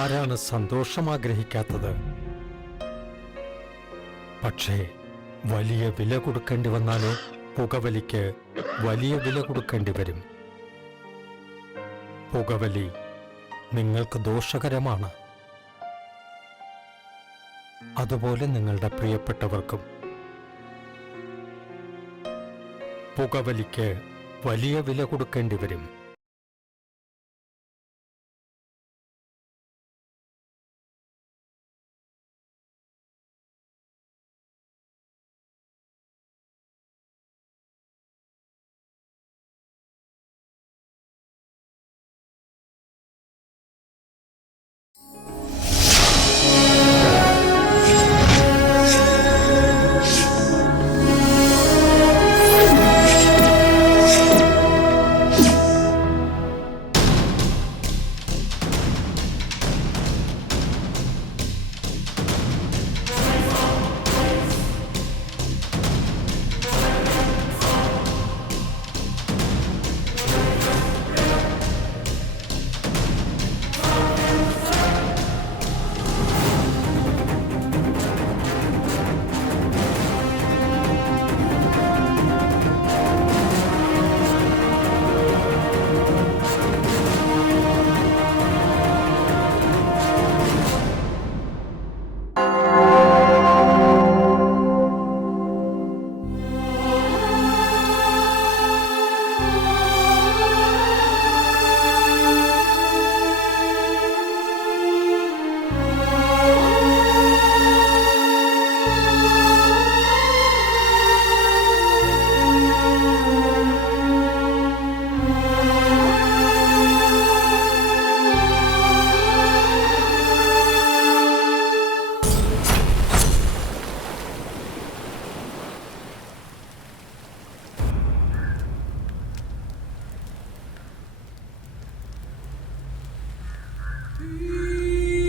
ആരാണ് സന്തോഷം ആഗ്രഹിക്കാത്തത്? പക്ഷേ വലിയ വില കൊടുക്കേണ്ടി വന്നാലോ? പുകവലിക്ക് വലിയ വില കൊടുക്കേണ്ടി വരും. പുകവലി നിങ്ങൾക്ക് ദോഷകരമാണ്. അതുപോലെ നിങ്ങളുടെ പ്രിയപ്പെട്ടവർക്കും. പുകവലിക്ക് വലിയ വില കൊടുക്കേണ്ടി വരും.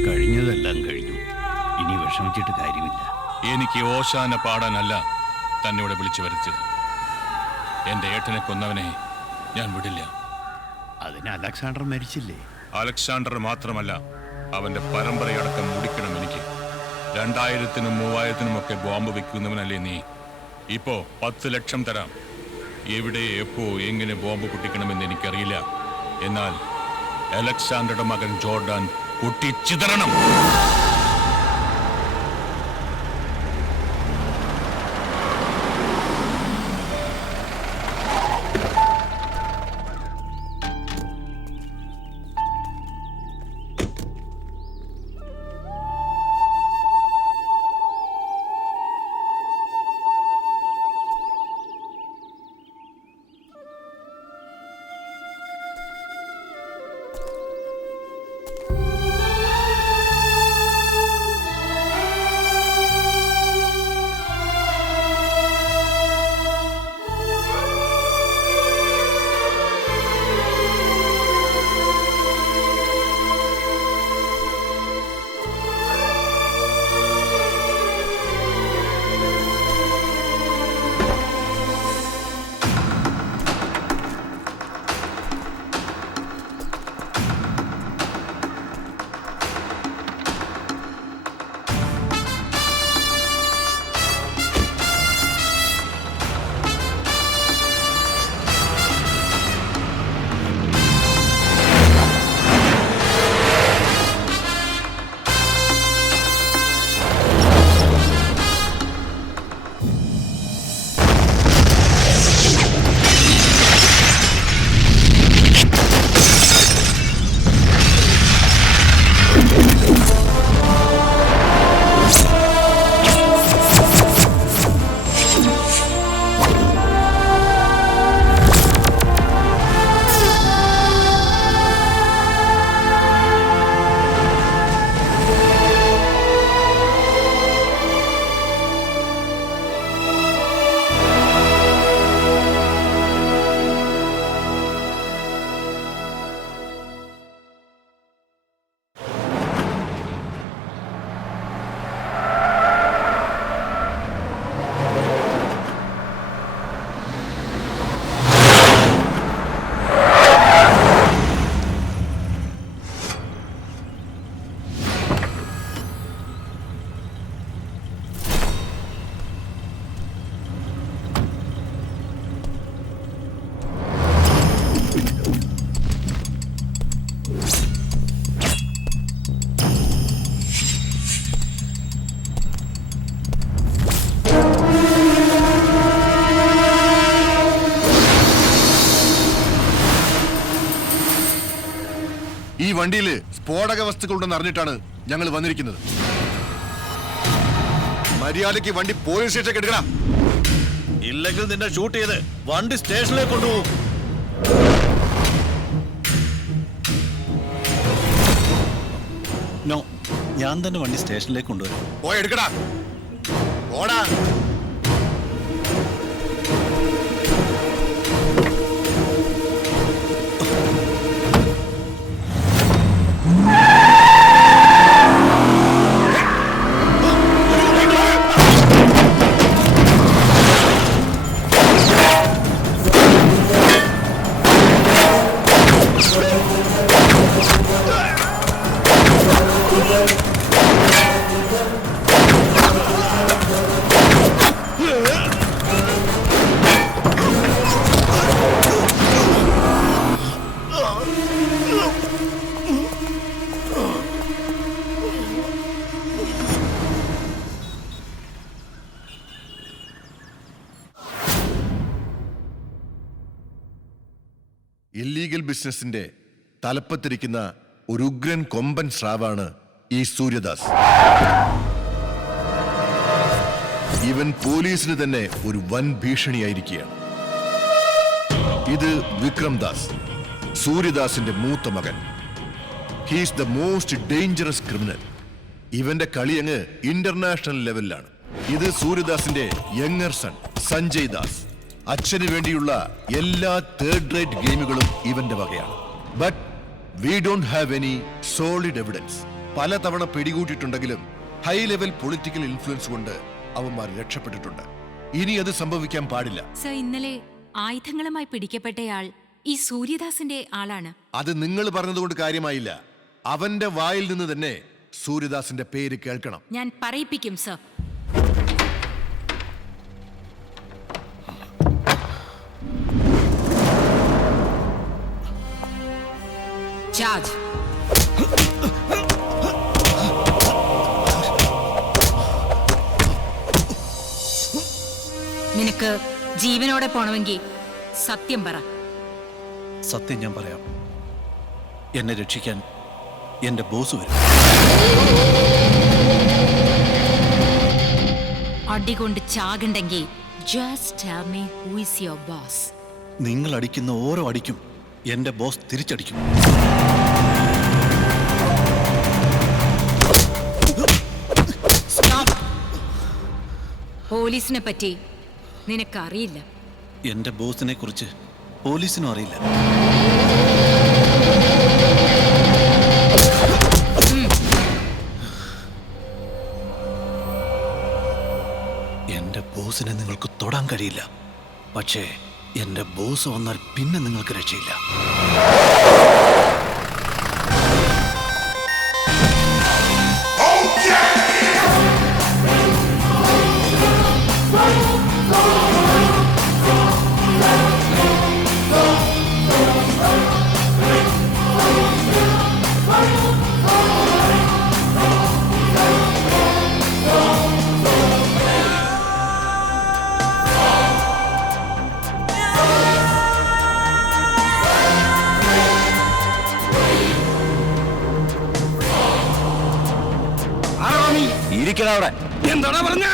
കഴിഞ്ഞതെല്ലാം കഴിഞ്ഞു. ഇനി വിഷമിച്ചിട്ട് കാര്യമില്ല. എനിക്ക് ഓശാന പാടാനല്ല തന്നെ ഇവിടെ വിളിച്ചു വരുത്തിയത്. എന്റെ ഏട്ടനെ കൊന്നവനെ ഞാൻ വിടില്ല. അതിന് അലക്സാണ്ടർ മരിച്ചില്ലേ? അലക്സാണ്ടർ മാത്രമല്ല, അവന്റെ പരമ്പരയടക്കം മുടിക്കണം എനിക്ക്. 2000-നും 3000-നും ഒക്കെ ബോംബ് വെക്കുന്നവനല്ലേ നീ? ഇപ്പോ 10 ലക്ഷം തരാം. എവിടെ, എപ്പോ, എങ്ങനെ ബോംബ് പൊട്ടിക്കണമെന്ന് എനിക്കറിയില്ല. എന്നാൽ അലക്സാണ്ടറുടെ മകൻ ജോർഡാൻ പൊട്ടിച്ചിതറണം. വണ്ടിയിൽ സ്ഫോടക വസ്തുക്കളുണ്ടെന്ന് അറിഞ്ഞിട്ടാണ് ഞങ്ങൾ വന്നിരിക്കുന്നത്. മര്യാദയ്ക്ക് വണ്ടി പോലീസ് സ്റ്റേഷനിലേക്ക് എടുക്കണം. ഇല്ലെങ്കിൽ നിന്നെ ഷൂട്ട് ചെയ്ത് വണ്ടി സ്റ്റേഷനിലേക്ക് കൊണ്ടുപോകും. നോ, ഞാൻ തന്നെ വണ്ടി സ്റ്റേഷനിലേക്ക് കൊണ്ടുവരും. പോയി എടുക്കടാ. ഓടാ. ഇല്ലീഗൽ ബിസിനസിന്റെ തലപ്പത്തിരിക്കുന്ന ഒരു ഉഗ്രൻ കൊമ്പൻ സ്രാവാണ് ഈ സൂര്യദാസ്. ഇവൻ പോലീസിന് തന്നെ ഒരു വൻ ഭീഷണിയായിരിക്കുകയാണ്. ഇത് വിക്രം ദാസ്, സൂര്യദാസിന്റെ മൂത്ത മകൻ. He's the most dangerous criminal. ഇവന്റെ കളിയങ്ങ് ഇന്റർനാഷണൽ ലെവലിലാണ്. ഇത് സൂര്യദാസിന്റെ യങ്ങർ സൺ സഞ്ജയ് ദാസ്. അച്ഛന് വേണ്ടിയുള്ള എല്ലാ തേർഡ് റേറ്റ് ഗെയിമുകളും ഇവന്റെ വകയാണ്. But we don't have any solid evidence. പലതവണ പിടികൂട്ടിയിട്ടുണ്ടെങ്കിലും ഹൈ ലെവൽ പൊളിറ്റിക്കൽ ഇൻഫ്ലുവൻസ് കൊണ്ട് അവന്മാർ രക്ഷപ്പെട്ടിട്ടുണ്ട്. ഇനി അത് സംഭവിക്കാൻ പാടില്ല. സർ, ഇന്നലെ ആയുധങ്ങളുമായി പിടിക്കപ്പെട്ടയാൾ ഈ സൂര്യദാസിന്റെ ആളാണ്. അത് നിങ്ങൾ പറഞ്ഞതുകൊണ്ട് കാര്യമായില്ല. അവന്റെ വായിൽ നിന്ന് തന്നെ സൂര്യദാസിന്റെ പേര് കേൾക്കണം. ഞാൻ പറയിപ്പിക്കും സർ. ചാർജ്. നിനക്ക് ജീവനോടെ പോണമെങ്കിൽ സത്യം പറ. സത്യം ഞാൻ പറയാം. എന്നെ രക്ഷിക്കാൻ എന്റെ ബോസ് വരും. അടികൊണ്ട് ചാകണ്ടെങ്കിൽ just tell me who is your boss. നിങ്ങൾ അടിക്കുന്ന ഓരോ അടിക്കും എന്റെ ബോസ് തിരിച്ചടിക്കും. പോലീസിനെ പറ്റി നിനക്കറിയില്ല. എന്റെ ബോസിനെ കുറിച്ച് പോലീസിനും അറിയില്ല. എന്റെ ബോസിനെ നിങ്ങൾക്ക് തൊടാൻ കഴിയില്ല. പക്ഷേ എന്റെ ബോസ് വന്നാൽ പിന്നെ നിങ്ങൾക്ക് രക്ഷയില്ല. എന്താണ് പറഞ്ഞ?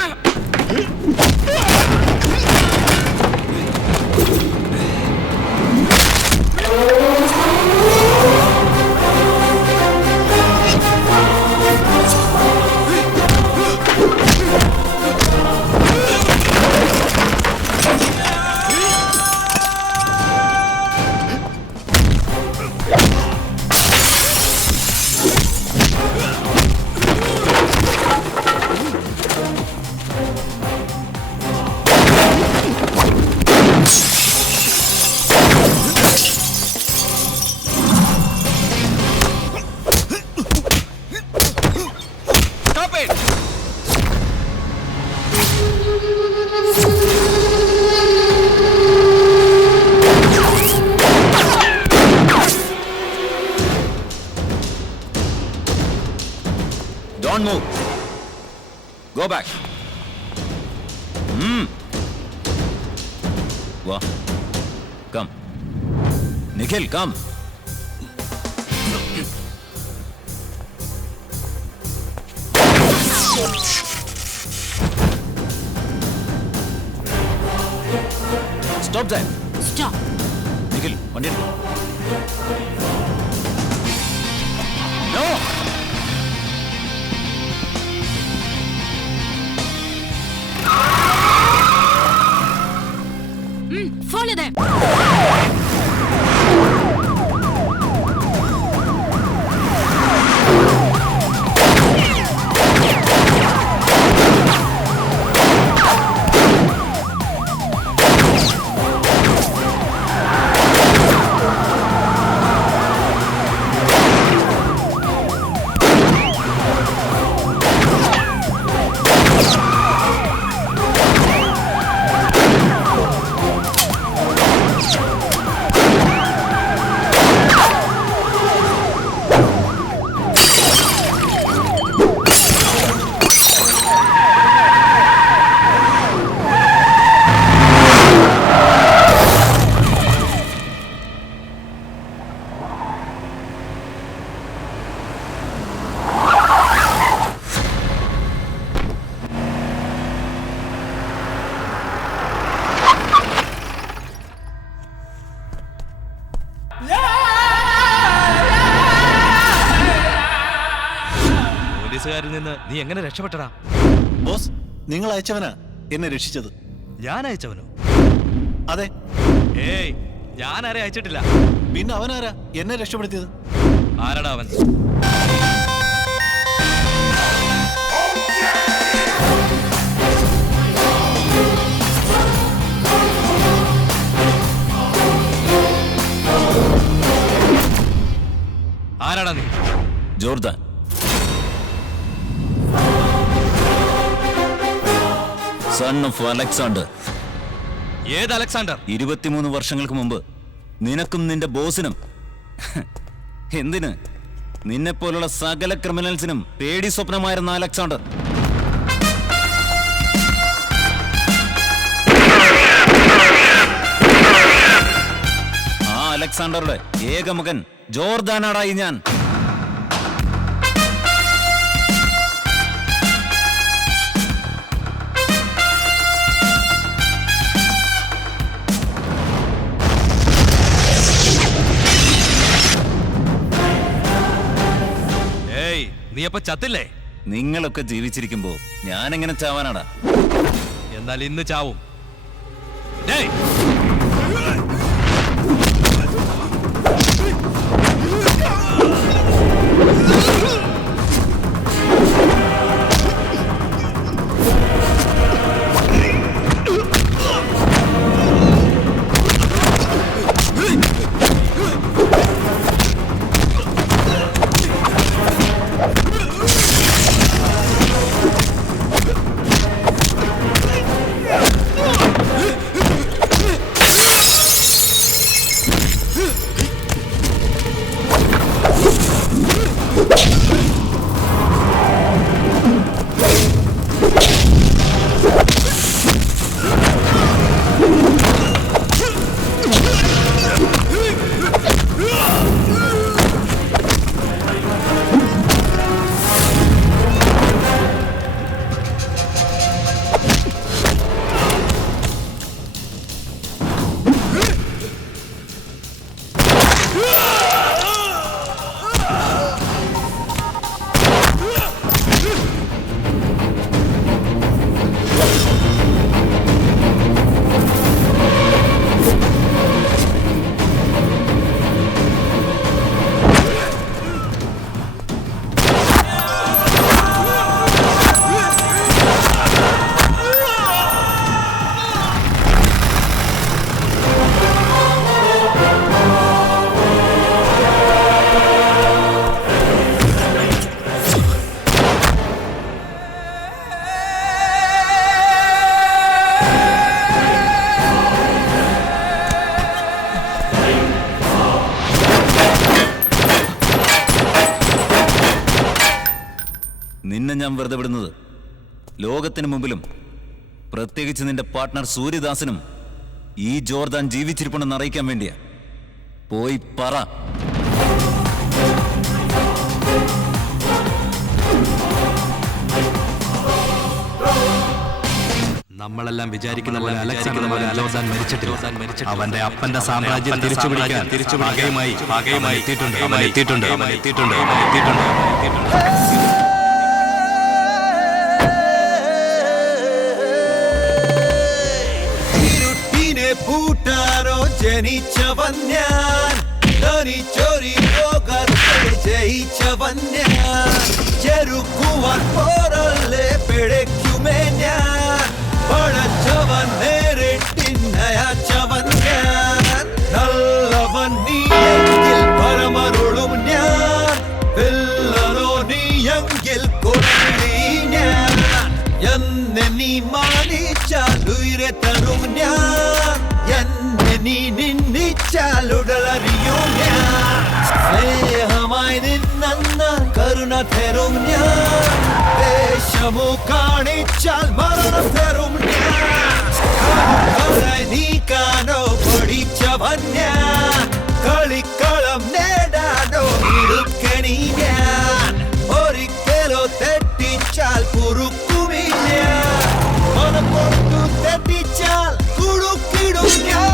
Don't move. Go back. Go. Come. Nikhil, come. Stop that. Stop. Nikhil വണ്ടി എടുക്കും. നോ. Follow them. പോലീസുകാരിൽ നിന്ന് നീ എങ്ങനെ രക്ഷപ്പെട്ടടാ? ബോസ്, നിങ്ങൾ അയച്ചവനാ എന്നെ രക്ഷിച്ചത്. ഞാൻ അയച്ചവനോ? അതെ. ഏയ്, ഞാൻ ആരെ അയച്ചിട്ടില്ല. പിന്നെ അവനാരാ എന്നെ രക്ഷപ്പെടുത്തിയത്? ആരടാ അവൻ? ആരാടാ നീ? ജോർദാൻ. Son of Alexander. ഏത് അലക്സാണ്ടർ? 23 വർഷങ്ങൾക്ക് മുമ്പ് നിനക്കും നിന്റെ ബോസിനും, എന്തിന്, നിന്നെപ്പോലുള്ള സകല ക്രിമിനൽസിനും പേടി സ്വപ്നമായിരുന്ന അലക്സാണ്ടർ. ആ അലക്സാണ്ടറുടെ ഏക മകൻ ജോർദാനാടായി ഞാൻ. നീ അപ്പൊ ചത്തില്ലേ? നിങ്ങളൊക്കെ ജീവിച്ചിരിക്കുമ്പോ ഞാനെങ്ങനെ ചാവാനാടാ? എന്നാൽ ഇന്ന് ചാവും. ഡേയ്, നിന്നെ ഞാൻ വെറുതെ വിടുന്നത് ലോകത്തിന് മുമ്പിലും പ്രത്യേകിച്ച് നിന്റെ പാർട്ട്ണർ സൂര്യദാസനും ഈ ജോർദാൻ ജീവിച്ചിരിപ്പുണ്ടെന്ന് അറിയിക്കാൻ വേണ്ടിയാ. പോയി പറ. നമ്മളെല്ലാം വിചാരിക്കുന്ന പോലെ അലക്സാണ്ടർ ജോർദാൻ മരിച്ചിട്ടില്ല. അവന്റെ അപ്പന്റെ സാമ്രാജ്യം തിരിച്ചുപിടിക്കാൻ ഭാഗമായി എത്തിയിട്ടുണ്ട്. ഇരുട്ടിനെ പൂട്ടാനോ ജനിച്ചവൻ ഞാൻ, ചൊരി ലോകത്തെ ജയിച്ചവൻ ഞാൻ, ചെറുക്കുവാൻ പോരല്ലേ പിഴയ്ക്കുമേ ഞാൻ, പടച്ചവൻ നേരിട്ടിന്നയച്ചവൻ ഞാൻ, നല്ലവൻ നീയെങ്കിൽ പരമരുളും ഞാൻ, വില്ലനോ നീയെങ്കിൽ കൊല്ലി ഞാൻ, എന്നെ നീ മാനിച്ചാൽ ഉയരെ തരും ഞാൻ, എന്നെ നീ നിന്ദിച്ചാൽ ഉടലറിയും ഞാൻ, സ്നേഹമായി നിന്നാൽ കരുണ തരും ഞാൻ, ദേശമു കാണിച്ചാൽ മരണം തരും ഞാൻ, നീക്കാനോ പഠിച്ചവൻ ഞാൻ, കളിക്കളം നേടാനോ ഇടുക്കണി ഞാൻ, ഒരിക്കലോ തെറ്റിച്ചാൽ കുറുക്കുമില്ല, മനപ്പൊട്ടു തെറ്റിച്ചാൽ കുടുക്കിടും ഞാൻ.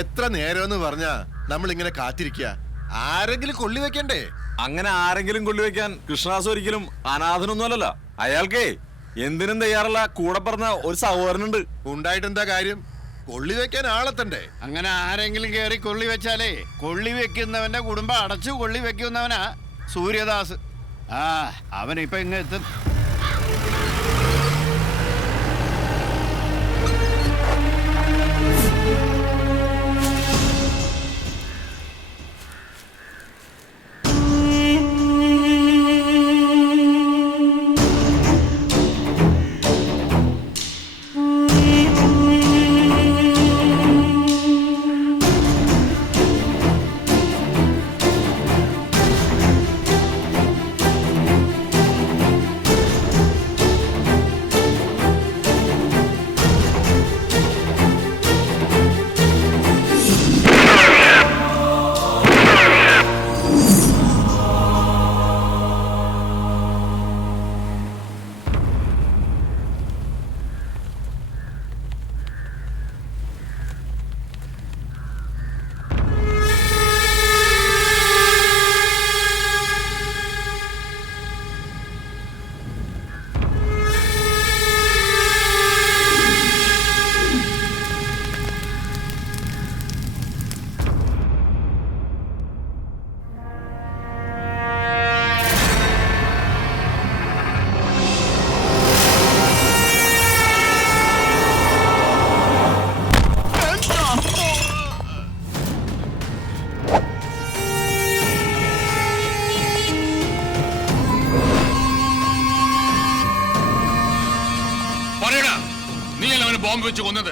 എത്ര നേരമെന്ന് പറഞ്ഞാ നമ്മൾ ഇങ്ങനെ കാത്തിരിക്കുക? ആരെങ്കിലും കൊള്ളി വെക്കണ്ടേ? അങ്ങനെ ആരെങ്കിലും കൊള്ളിവെക്കാൻ കൃഷ്ണദാസ് ഒരിക്കലും അനാഥനൊന്നുമല്ലല്ലോ. അയാൾക്കേ എന്തിനും തയ്യാറുള്ള കൂടെ പറഞ്ഞ ഒരു സഹോദരനുണ്ട്. ഉണ്ടായിട്ടെന്താ കാര്യം? കൊള്ളി വെക്കാൻ ആളെത്തണ്ടേ? അങ്ങനെ ആരെങ്കിലും കയറി കൊള്ളി വെച്ചാലേ കൊള്ളി വെക്കുന്നവന്റെ കുടുംബം അടച്ചു കൊള്ളി വെക്കുന്നവനാ സൂര്യദാസ്. അവനിപ്പൊ ഇങ്ങ് എത്തും. ബോംബ് വെച്ച് കൊന്നത്.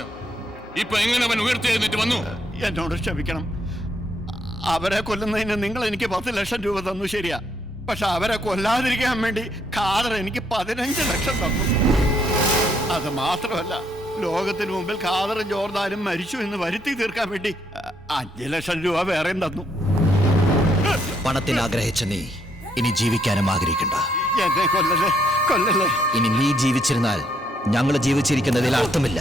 ഇപ്പൊ എങ്ങനെ അവൻ ഉയർത്തെഴുന്നേറ്റ് വന്നു? എന്നോട് ക്ഷമിക്കണം. അവരെ കൊല്ലുന്നതിന് നിങ്ങൾ എനിക്ക് 10 ലക്ഷം രൂപ തന്നു, ശരിയാ. പക്ഷെ അവരെ കൊല്ലാതിരിക്കാൻ വേണ്ടി ഖാദർ എനിക്ക് 15 ലക്ഷം തന്നു. അത് മാത്രമല്ല, ലോകത്തിന് മുമ്പിൽ ഖാദറും ജോർദാനും മരിച്ചു എന്ന് വരുത്തി തീർക്കാൻ വേണ്ടി 5 ലക്ഷം രൂപ വേറെയും തന്നു. പണത്തിന് ആഗ്രഹിച്ച നീ ഇനി ജീവിക്കാനും ആഗ്രഹിക്കണ്ട. എന്നെ കൊല്ലല്ലേ, കൊല്ലല്ലേ. ഇനി നീ ജീവിച്ചിരുന്നാൽ ഞങ്ങൾ ജീവിച്ചിരിക്കുന്നതിൽ അർത്ഥമില്ല.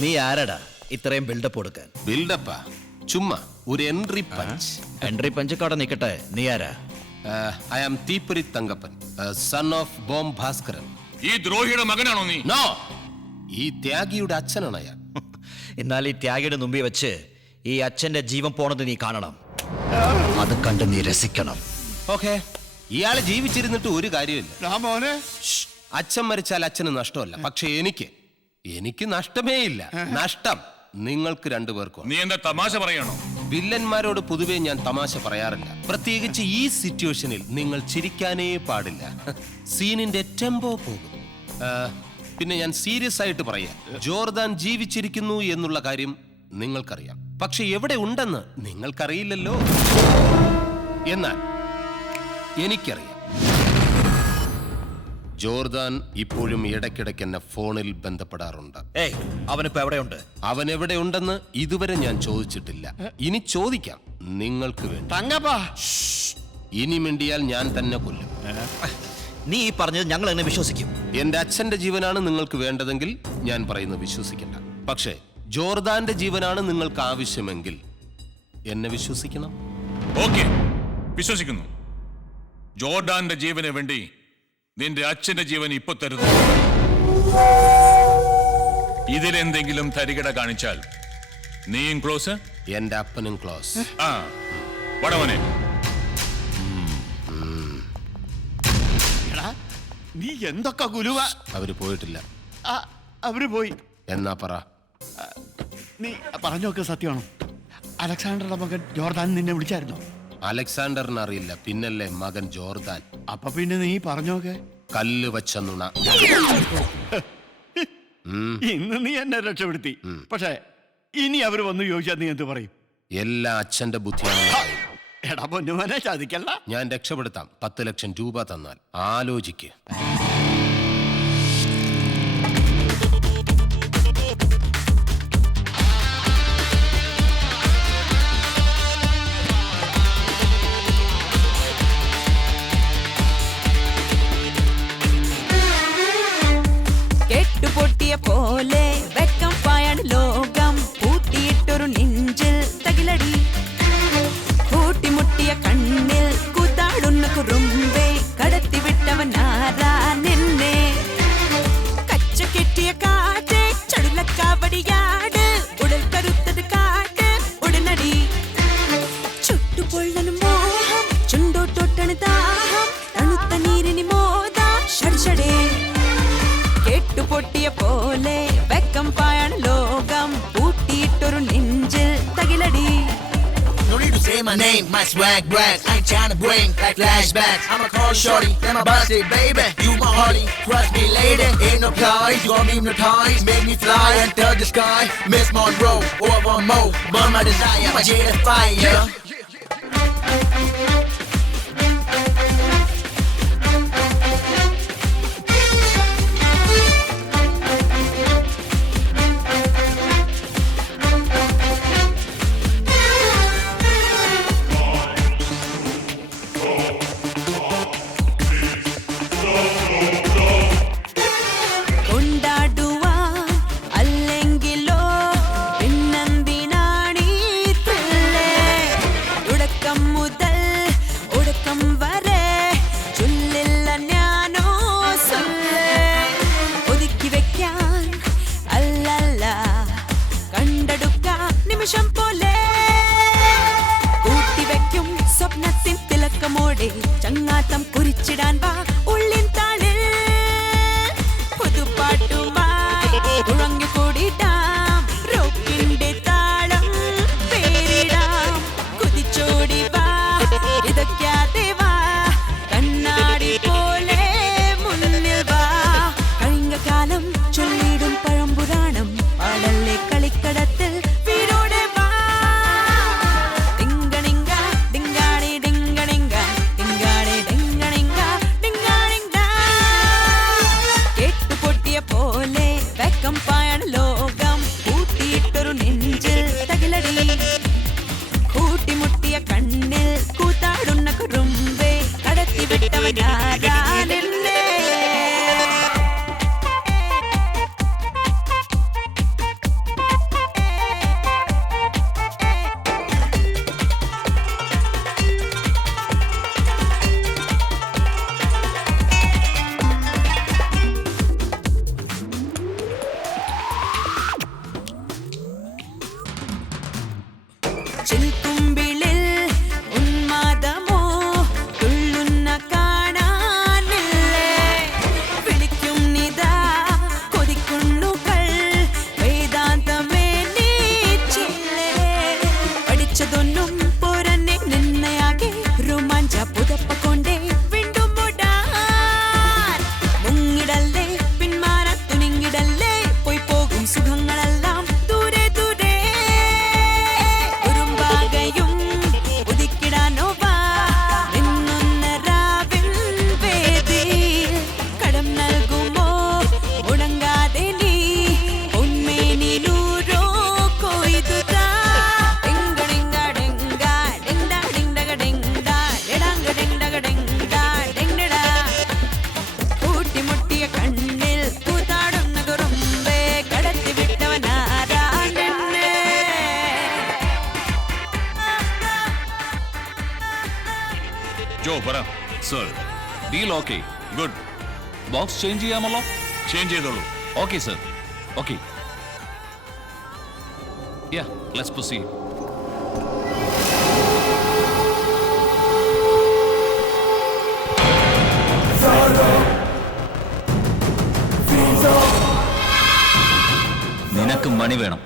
നീ ആരടാ ഇത്രയും ബിൽഡപ്പ് കൊടുക്കാൻ? ബിൽഡപ്പാ ചുമ്മാ ഒരു എൻട്രി പഞ്ച്. എൻട്രി പഞ്ച് കട നിക്കട്ടെ, നീ ആരാ? ഐ ആം തീപ്പൊരി Thankappan, son of bomb Bhaskaran. ഈ ദ്രോഹിയുടെ മകനാണോ നീ? നോ, ഈ ത്യാഗിയുടെ അച്ഛനാണ് അയാൾ. എന്നാൽ ഈ ത്യാഗിയുടെ മുമ്പിൽ വെച്ച് ഈ അച്ഛന്റെ ജീവൻ പോണത് നീ കാണണം, അത് കണ്ട് നീ രസിക്കണം. ഓക്കെ, ഇയാള് ജീവിച്ചിരുന്നിട്ട് ഒരു കാര്യമില്ല. രാമോനെ, അച്ഛൻ മരിച്ചാൽ അച്ഛന് നഷ്ടമല്ല, പക്ഷെ എനിക്ക് നഷ്ടമേ ഇല്ല. നഷ്ടം നിങ്ങൾക്ക് രണ്ടുപേർക്കും. നീ എന്താ തമാശ പറയണോ? വില്ലന്മാരോട് പൊതുവെ ഞാൻ തമാശ പറയാറില്ല, പ്രത്യേകിച്ച് ഈ സിറ്റുവേഷനിൽ നിങ്ങൾ ചിരിക്കാനേ പാടില്ല. സീനിന്റെ ടെമ്പോ പോകും. പിന്നെ ഞാൻ സീരിയസ് ആയിട്ട് പറയാം, ജോർദാൻ ജീവിച്ചിരിക്കുന്നു എന്നുള്ള കാര്യം നിങ്ങൾക്കറിയാം, പക്ഷെ എവിടെ ഉണ്ടെന്ന് നിങ്ങൾക്കറിയില്ലല്ലോ. എന്നാൽ എനിക്കറിയാം. ജോർദാൻ ഇപ്പോഴും ഇടയ്ക്കിടയ്ക്ക് എന്നെ ഫോണിൽ ബന്ധപ്പെടാറുണ്ട്. അവനിപ്പോ എവിടെയുണ്ട്? അവൻ എവിടെയുണ്ടെന്ന് ഇതുവരെ ഞാൻ ചോദിച്ചിട്ടില്ല. ഇനി ചോദിക്കാം നിങ്ങൾക്ക് വേണ്ടി. ഇനി മിണ്ടിയാൽ ഞാൻ തന്നെ കൊല്ലും. നീ ഈ പറഞ്ഞത് ഞങ്ങൾ എങ്ങനെ വിശ്വസിക്കും? എന്റെ അച്ഛന്റെ ജീവനാണ് നിങ്ങൾക്ക് വേണ്ടതെങ്കിൽ ഞാൻ പറയുന്നത് വിശ്വസിക്കണ്ട. പക്ഷേ ജോർദാന്റെ ജീവനാണ് നിങ്ങൾക്ക് ആവശ്യമെങ്കിൽ എന്നെ വിശ്വസിക്കണം. ഓക്കെ, വിശ്വസിക്കുന്നു. ജോർദാന്റെ ജീവന് വേണ്ടി നിന്റെ അച്ഛന്റെ ജീവൻ ഇപ്പൊ തരുന്നു. ഇതിലെന്തെങ്കിലും തരികിട കാണിച്ചാൽ നീയും ക്ലോസ്, എന്റെ അപ്പനും ക്ലോസ്. വടവനെ, നീ എന്തൊക്കെ ഗുരുവ. അവര് പോയിട്ടില്ല. അവര് പോയി എന്നാ പറ. നീ പറഞ്ഞൊക്കെ സത്യമാണോ? അലക്സാണ്ടറുടെ മകൻ ജോർദാൻ നിന്നെ വിളിച്ചായിരുന്നോ? അലക്സാണ്ടറിന് അറിയില്ല, പിന്നല്ലേ മകൻ ജോർദാൻ. അപ്പൊ പിന്നെ നീ പറഞ്ഞോക്കെ. കല്ല് വച്ച നുണ. ഇന്ന് നീ എന്നെ രക്ഷപ്പെടുത്തി. പക്ഷേ ഇനി അവര് വന്നു ചോദിച്ചാൽ നീ എന്ത് പറയും? എല്ലാ അച്ഛന്റെ ബുദ്ധിയാണ്. എടാ പൊന്നുമോനെ, ചതിക്കല്ല. ഞാൻ രക്ഷപ്പെടുത്താം. 10 ലക്ഷം രൂപ തന്നാൽ. ആലോചിക്ക്. കെട്ടുപൊട്ടിയ പോലെ വെക്കം പായാണ് ലോകം, കൂട്ടിയിട്ടൊരു നെഞ്ചിൽ തകിലടി, കൂട്ടിമുട്ടിയ കണ്ണിൽ കൂത്താടുന്ന കുറുമ്പേ, കടത്തിവിട്ടവൻ ആരാ നിന്നെ? കച്ച കെട്ടിയ കാറ്റ് ചടുലക്കാവടിയാട്, ഉടൽ കരുത്തത് കാട്ട് ഉടനടി, ചുട്ടുപൊള്ളനും മോഹം, ചുണ്ടോട്ടൊട്ടണ് ദാഹം, തണുത്ത നീരിനി മോദ ഷഡ്ഷടേ. കെട്ടുപൊട്ടിയ പോലെ വെക്കം പായാണ് ലോകം, കൂട്ടിയിട്ടൊരു നെഞ്ചിൽ തകിലടി. No need to say my name, my swag brag. I ain't tryna bring back flashbacks. I'ma call shorty, then my boss say, baby, you my hearty. Trust me, lady, ain't no plies. You gon' be hypnotized, make me fly until the sky. Miss Monroe, or one more, burn my desire, my jade of fire. കൂട്ടിമുട്ടിയ കണ്ണിൽ കൂത്താടുന്ന കുറുമ്പേ കടത്തി വിട്ടവനാരാണ്ടെന്നെ. ജോ പറ. Sir deal okay. Good. Box change ചെയ്യാമല്ലോ? Change ചെയ്തോളൂ. Okay sir. Okay. Yeah let's proceed. നിനക്ക് മണി വേണം,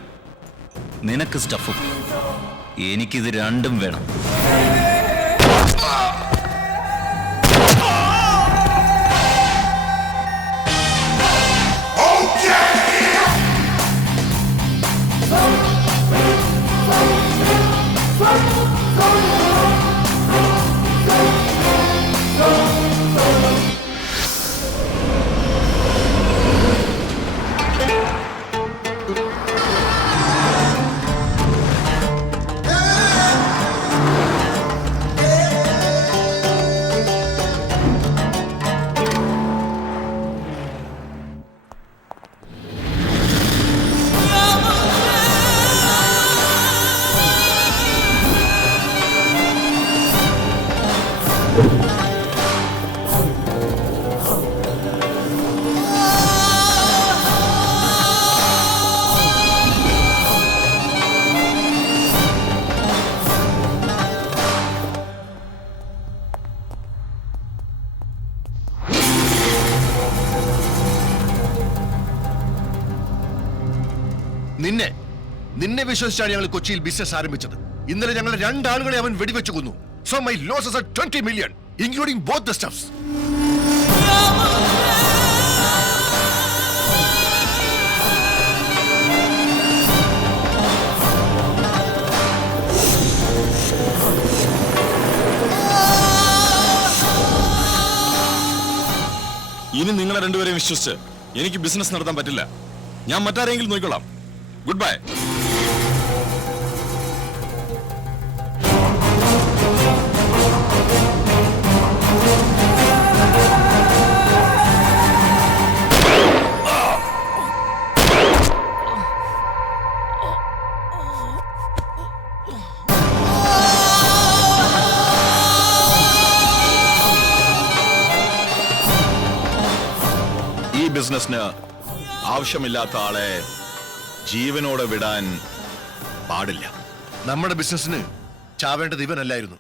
നിനക്ക് സ്റ്റഫും. എനിക്കിത് രണ്ടും വേണം. നിന്നെ വിശ്വസിച്ചാണ് ഞങ്ങൾ കൊച്ചിയിൽ ബിസിനസ് ആരംഭിച്ചത്. ഇന്നലെ ഞങ്ങൾ 2 ആളുകളെ അവൻ വെടിവെച്ചു കൊന്നു. So my losses are 20 million, including both the stuffs. ഇനി നിങ്ങളെ രണ്ടുപേരെയും വിശ്വസിച്ച് എനിക്ക് ബിസിനസ് നടത്താൻ പറ്റില്ല. ഞാൻ മറ്റാരെങ്കിലും നോക്കിക്കൊള്ളാം. Good bye. ഈ ബിസിനസിന് ആവശ്യമില്ലാത്ത ആളെ ജീവനോടെ വിടാൻ പാടില്ല. നമ്മുടെ ബിസിനസിന് ചാവേണ്ടത് ഇവനല്ലായിരുന്നു,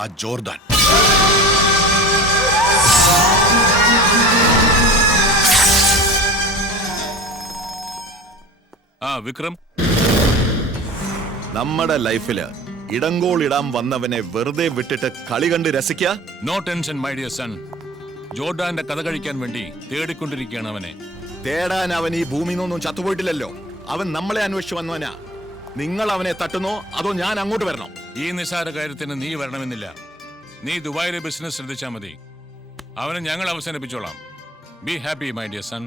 ആ ജോർദാൻ. വിക്രം, നമ്മുടെ ലൈഫില് ഇടങ്കോൾ ഇടാൻ വന്നവനെ വെറുതെ വിട്ടിട്ട് കളി കണ്ട് രസിക്കുക. No tension my dear son. ജോർഡാന്റെ കഥ കഴിക്കാൻ വേണ്ടി തേടിക്കൊണ്ടിരിക്കുകയാണ് അവനെ. തേടാൻ അവൻ ഈ ഭൂമിയിൽ നിന്നൊന്നും ചത്തുപോയിട്ടില്ലല്ലോ. അവൻ നമ്മളെ അന്വേഷിച്ചു വന്നവനാ. നിങ്ങൾ അവനെ തട്ടുന്നോ അതോ ഞാൻ അങ്ങോട്ട് വരണോ? ഈ നിസ്സാര കാര്യത്തിന് നീ വരണമെന്നില്ല. നീ ദുബായിലെ ബിസിനസ് ശ്രദ്ധിച്ചാൽ മതി. അവനെ ഞങ്ങൾ അവസാനിപ്പിച്ചോളാം. Be happy my dear son.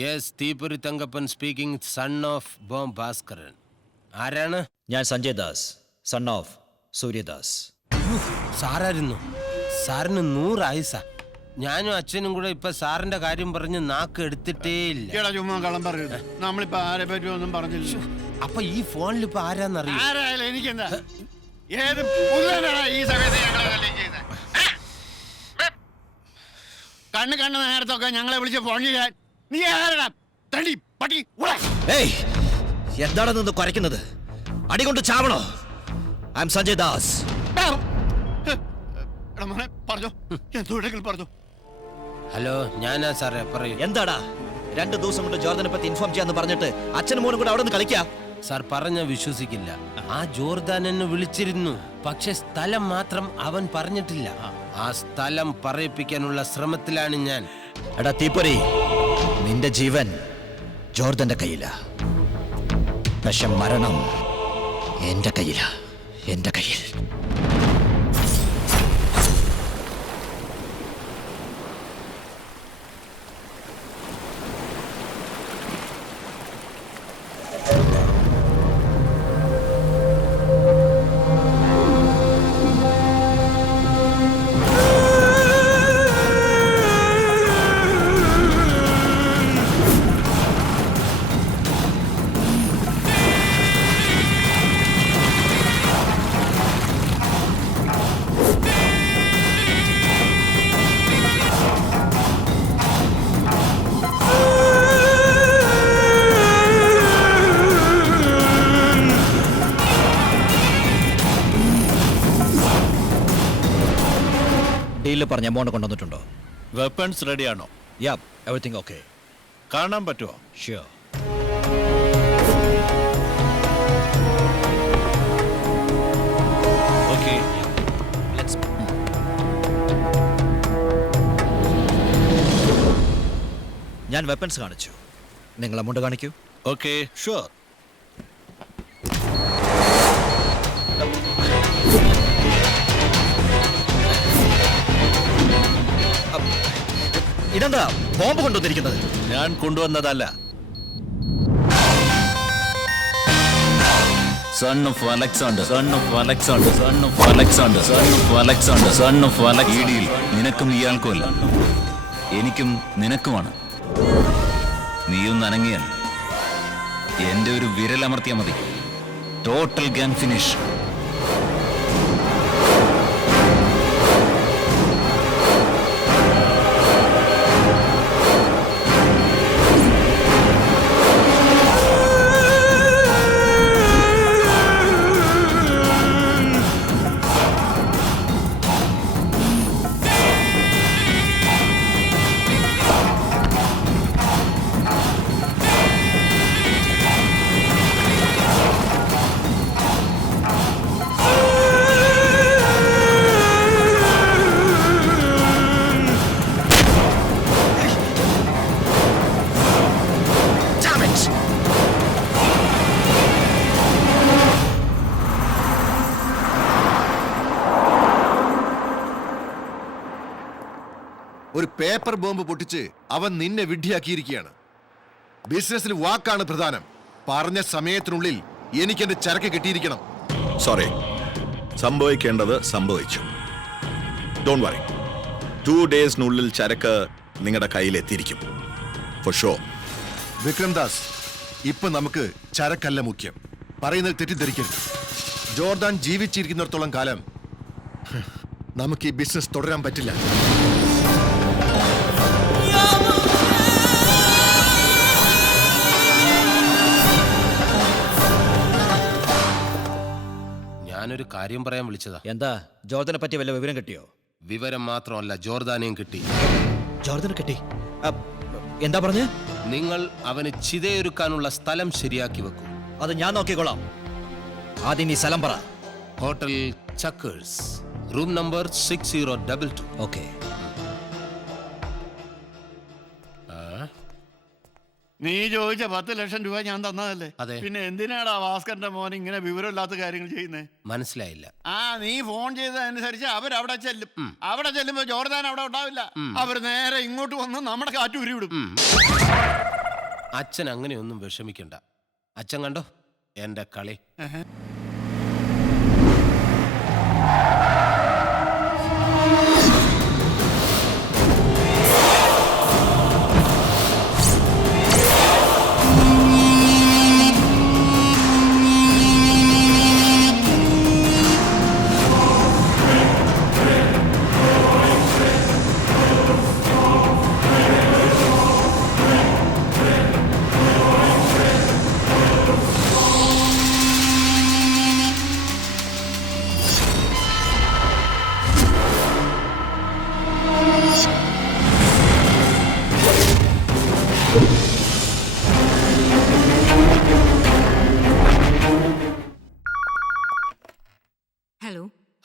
Yes, തീപ്പൊരി Thankappan speaking, son of bomb Bhaskaran. ആരാണ്? ഞാൻ സഞ്ജയ് ദാസ്, സൺ ഓഫ് സൂര്യദാസ്. സാറായിരുന്നു. സാറിന് 100 ആയുസാ. ഞാനും അച്ഛനും കൂടെ ഇപ്പൊ സാറിന്റെ കാര്യം പറഞ്ഞ് നാക്ക് എടുത്തിട്ടേ ഇല്ല. ചുമ്മാ കള്ളം പറയരുത്. നമ്മളിപ്പോ ആരെ പറ്റി ഒന്നും പറഞ്ഞില്ല. അപ്പൊ ഈ ഫോണിൽ ഇപ്പൊ ആരാന്നറിയാം? ആരായാലും എനിക്കെന്താ? ഏത് പുള്ളനാണ് ഈ സമയത്ത് ഞങ്ങളെ ചെയ്യുന്നത്? കണ്ണ് നേരത്തൊക്കെ ഞങ്ങളെ വിളിച്ച് ഫോൺ ചെയ്യാൻ നീ ആരാ? തടി പട്ടി. എന്താണ് നിന്ന് കുരയ്ക്കുന്നത്? അടികൊണ്ട് ചാവണോ? I'm Sanjay Das. പറഞ്ഞു. ഹലോ, ഞാനാ സാറേ, പറയൂ. എന്താടാ 2 ദിവസം കൊണ്ട് ജോർദനെ പറ്റി ഇൻഫോം ചെയ്യാന്ന് പറഞ്ഞിട്ട് അച്ഛനും മോനും കൂടെ അവിടെ നിന്ന് കളിക്കാം? സാർ പറഞ്ഞ വിശ്വസിക്കില്ല. ആ ജോർദാൻ എന്നെ വിളിച്ചിരുന്നു. പക്ഷെ സ്ഥലം മാത്രം അവൻ പറഞ്ഞിട്ടില്ല. ആ സ്ഥലം പറയിപ്പിക്കാനുള്ള ശ്രമത്തിലാണ് ഞാൻ. എടാ തീപ്പൊരി, നിന്റെ ജീവൻ ജോർദന്റെ കയ്യില. പക്ഷെ മരണം എന്റെ കയ്യില. എന്റെ കയ്യിൽ. ഡീലിൽ പറഞ്ഞ എമൗണ്ട് കൊണ്ടുവന്നിട്ടുണ്ടോ? വെപ്പൺസ് റെഡിയാണോ? യാ, എവറിത്തിങ് ഓക്കെ. കാണാൻ പറ്റുമോ? ഷ്യൂർ. ഓക്കെ. ഞാൻ വെപ്പൺസ് കാണിച്ചു, നിങ്ങൾ എമൗണ്ട് കാണിക്കൂ. Okay, sure. ഇതെന്താ ബോംബ് കൊണ്ടുവന്നിരിക്കുന്നത്? ഞാൻ കൊണ്ടുവന്നതല്ല. Son of Alexander, son of Alexander, son of Alexander, son of Alexander, son of Alexander. ഈ ഡീൽ നിനക്കും ഇയാൾക്കുമല്ല, എനിക്കും നിനക്കുമാണ്. നീയൊന്ന് അനങ്ങിയാൽ എന്റെ ഒരു വിരലമർത്തിയാൽ മതി. Total gang finish. ഒരു പേപ്പർ ബോംബ് പൊട്ടിച്ച് അവൻ നിന്നെ വിഡ്ഢിയാക്കിയിരിക്കുകയാണ്. ബിസിനസ്സിൽ വാക്കാണ് പ്രധാനം. പറഞ്ഞ സമയത്തിനുള്ളിൽ എനിക്ക് എന്റെ ചരക്ക് കിട്ടിയിരിക്കണം. സോറി, സംഭവിക്കേണ്ടത് സംഭവിച്ചു. ഡോണ്ട് വറി, 2 ഡേയ്സിനുള്ളിൽ ചരക്ക് നിങ്ങളുടെ കയ്യിലെത്തിയിരിക്കും. Four show. വിക്രംദാസ്, ഇപ്പൊ നമുക്ക് ചരക്കല്ല മുഖ്യം. പറയുന്നത് തെറ്റിദ്ധരിക്കരുത്. ജോർദാൻ ജീവിച്ചിരിക്കുന്നിടത്തോളം കാലം നമുക്ക് ഈ ബിസിനസ് തുടരാൻ പറ്റില്ല. ഞാനൊരു കാര്യം പറയാൻ വിളിച്ചതാ. എന്താ? ജോർദനെ പറ്റി വല്ല വിവരം കിട്ടിയോ? വിവരം മാത്രമല്ല, ജോർദാനെയും കിട്ടി. ജോർദനെ കിട്ടി? എന്താ പറഞ്ഞ്? നിങ്ങൾ അവന് ചിതയൊരുക്കാനുള്ള സ്ഥലം ശരിയാക്കി വെക്കൂ. അത് ഞാൻ നോക്കിക്കോളാം. ആദ്യം ഈ സ്ഥലം പറ. Hotel Chuckers, room number 6022. Okay. നീ ചോദിച്ച 10 ലക്ഷം രൂപ ഞാൻ തന്നതല്ലേ? അതെ. പിന്നെ എന്തിനാടാ ഭാസ്കറിന്റെ മോൻ ഇങ്ങനെ വിവരമില്ലാത്ത കാര്യങ്ങൾ ചെയ്യുന്നത്? മനസ്സിലായില്ല. നീ ഫോൺ ചെയ്തതനുസരിച്ച് അവരവിടെ ചെല്ലും. അവിടെ ചെല്ലുമ്പോ ജോർദാൻ അവിടെ ഉണ്ടാവില്ല. അവർ നേരെ ഇങ്ങോട്ട് വന്ന് നമ്മുടെ കാറ്റ് ഉരുവിടും. അച്ഛൻ അങ്ങനെയൊന്നും വിഷമിക്കണ്ട. അച്ഛൻ കണ്ടോ എന്റെ കളി.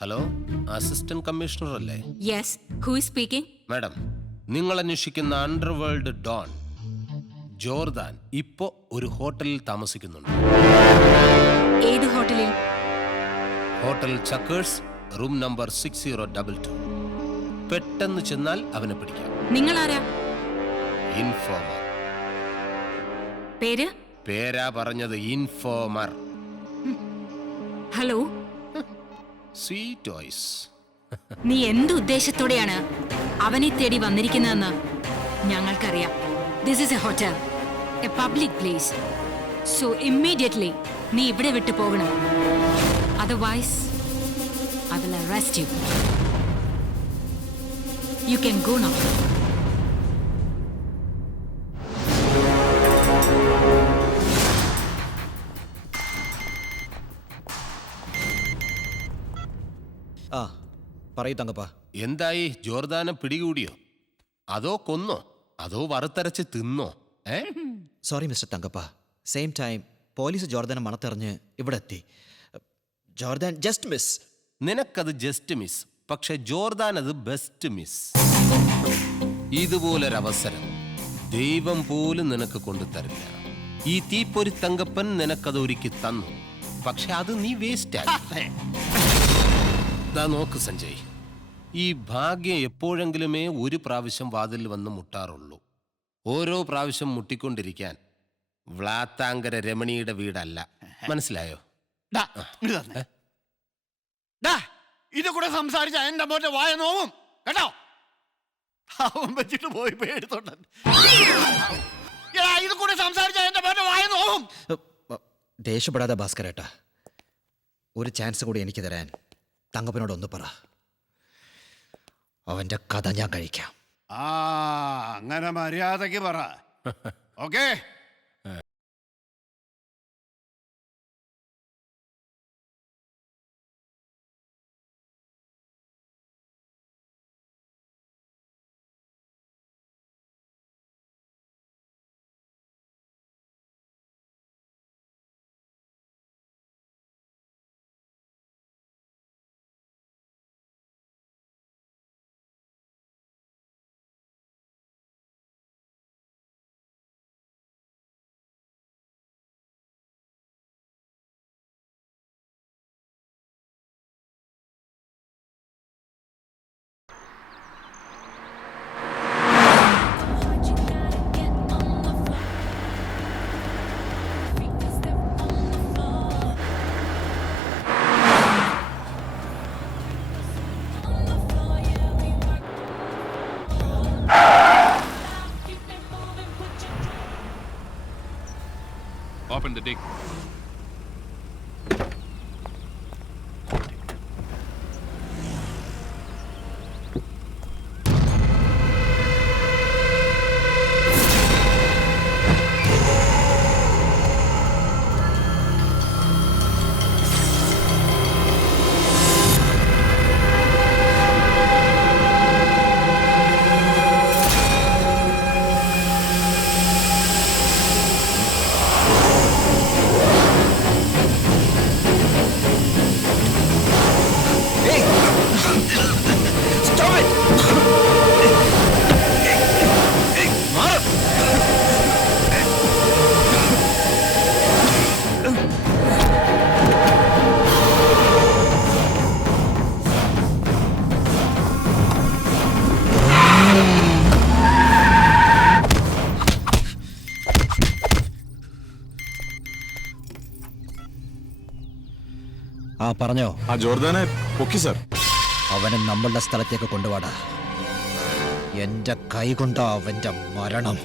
ഹലോ, അസിസ്റ്റന്റ് കമ്മീഷണർ അല്ലേ? Yes, who is speaking? Madam, നിങ്ങൾ അന്വേഷിക്കുന്ന അണ്ടർവേൾഡ് ഡോൺ ജോർദാൻ ഇപ്പോ ഒരു ഹോട്ടലിൽ താമസിക്കുന്നുണ്ട്. ഏത് ഹോട്ടലിൽ? Hotel Chuckers, room number 6022. പെട്ടെന്ന് ചെന്നാൽ അവനെ പിടിക്കാം. നിങ്ങൾ ആരാ? ഇൻഫോമർ. പേര്? പേരാ പറഞ്ഞത്, ഇൻഫോമർ. Hello, sweet toys. നീ എന്ത് ഉദ്ദേശത്തോടെയാണ് അവനെ തേടി വന്നിരിക്കുന്നതെന്ന് ഞങ്ങൾക്കറിയാം. This is a hotel, a public place. So immediately നീ ഇവിടെ വിട്ടു പോകണം. Otherwise I will arrest you. You can go now. പറയൂ തങ്കപ്പ. എന്തായി? ജോർദാനെ പിടികൂടിയോ? അതോ കൊന്നോ? അതോ വറുത്തരച്ച് തിന്നോ? Sorry mister Thankappa. Same time police ജോർദാനെ മണത്തെറിഞ്ഞ് ഇവിടെ എത്തി. Jordan just miss. നിനക്കത് ജസ്റ്റ് മിസ്, പക്ഷെ ജോർദാൻ അത് ബെസ്റ്റ് മിസ്. ഇതുപോലൊരവസരം ദൈവം പോലും നിനക്ക് കൊണ്ടുതരില്ല. ഈ തീപ്പൊരി തങ്കപ്പൻ നിനക്കത് ഒരുക്കി തന്നു, പക്ഷെ അത് നീ വേസ്റ്റ് ആയി. നോക്ക് സഞ്ജയ്, ഈ ഭാഗ്യം എപ്പോഴെങ്കിലുമേ ഒരു പ്രാവശ്യം വാതിൽ വന്ന് മുട്ടാറുള്ളൂ. ഓരോ പ്രാവശ്യം മുട്ടിക്കൊണ്ടിരിക്കാൻ വ്ളാത്താങ്കര രമണിയുടെ വീടല്ല. മനസ്സിലായോ? ഇത് കൂടെ സംസാരിച്ച എന്റെ മോന്റെ വായ നോവും കേട്ടോ. അവൻ വെച്ചിട്ട് പോയി പേടിത്തോണ്ട് ഇത് കൂടെ സംസാരിച്ച എന്റെ മോന്റെ വായ നോവും. ദേഷ്യപ്പെടാതെ ഭാസ്കരേട്ടാ, ഒരു ചാൻസ് കൂടി എനിക്ക് തരാൻ തങ്കപ്പനോട് ഒന്ന് പറ. അവന്റെ കഥ ഞാൻ കഴിക്കാം. അങ്ങനെ മര്യാദക്ക് പറ. ഓക്കേ? Open the dick. പറഞ്ഞോ? ജോർദാനെ പൊക്കി സർ. അവനെ നമ്മളുടെ സ്ഥലത്തേക്ക് കൊണ്ടുപോടാ. എന്റെ കൈ കൊണ്ട് അവന്റെ മരണം.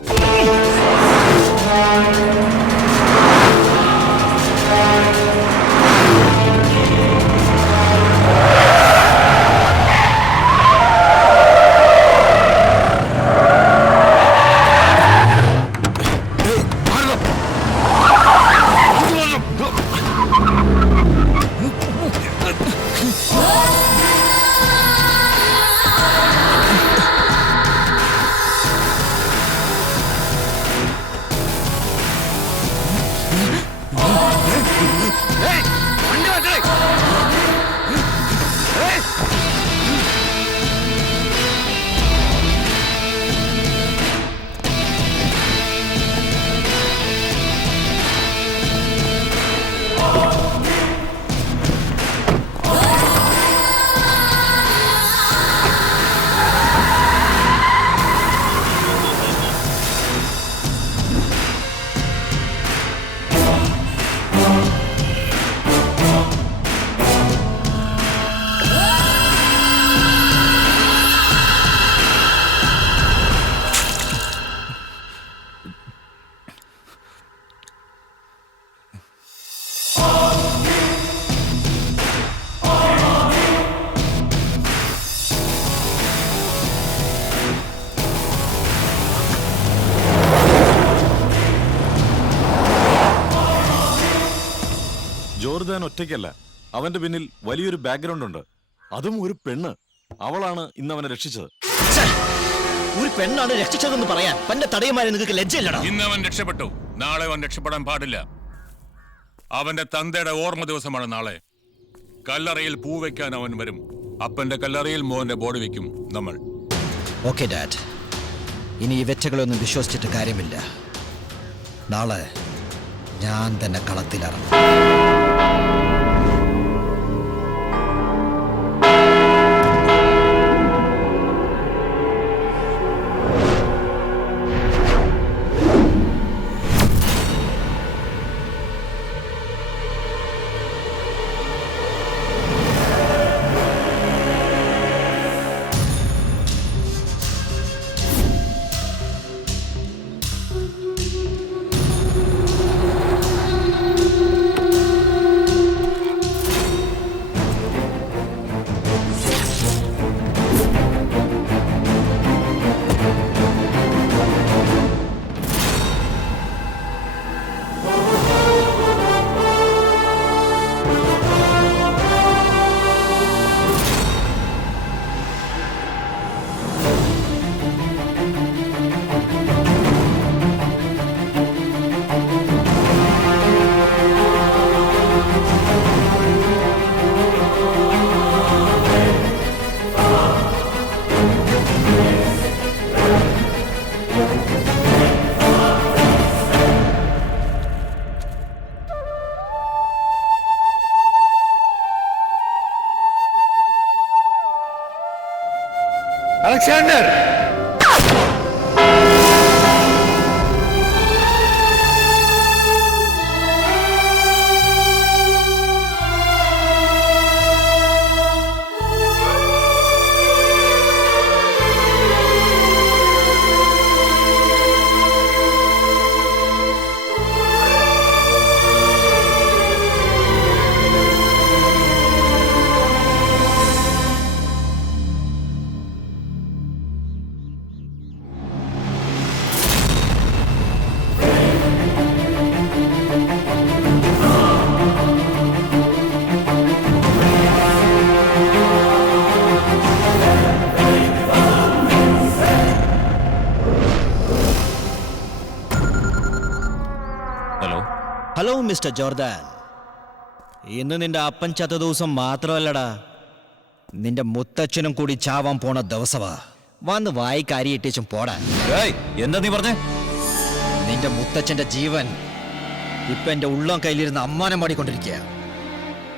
ജോർദാൻ ഒറ്റയ്ക്കല്ല, അവന്റെ പിന്നിൽ വലിയൊരു ബാക്ക്ഗ്രൗണ്ട് ഉണ്ട്. അതും ഒരു പെണ്ണ്. അവളാണ് ഇന്ന് അവനെ രക്ഷിച്ചത്. ഒരു പെണ്ണാണ് രക്ഷിച്ചതെന്ന് പറയാൻ പന്റെ തടയുമാരെ നിങ്ങൾക്ക് ലജ്ജയില്ലടാ. ഇന്ന് അവൻ രക്ഷപ്പെട്ടു, നാളെ അവൻ രക്ഷപ്പെടാൻ പാടില്ല. അവന്റെ തന്തയുടെ ഓർമ്മ ദിവസമാണ് നാളെ. കല്ലറയിൽ പൂ വെക്കാൻ അവൻ വരും. അപ്പന്റെ കല്ലറയിൽ മോന്റെ ബോഡി വെക്കും നമ്മൾ. ഓക്കെ ഡാഡ്, ഇനി ഈ വെറ്റകളൊന്നും വിശ്വസിച്ചിട്ട് കാര്യമില്ല. നാളെ ഞാൻ തന്നെ കളത്തിലിറങ്ങും. Alexander, hello mister Jordan. ഇന്ന് നിന്റെ അപ്പൻ ചത്ത ദിവസം മാത്രമല്ലടാ, നിന്റെ മുത്തച്ഛനും കൂടി ചാവാൻ പോണ ദിവസമാ. വന്ന് വായിക്കാരി ഇട്ടേച്ചും പോടാ. എന്താ നീ പറഞ്ഞേ? നിന്റെ മുത്തച്ഛന്റെ ജീവൻ ഇപ്പൊ എന്റെ ഉള്ളം കയ്യിലിരുന്ന് അമ്മാനം പാടിക്കൊണ്ടിരിക്കുക.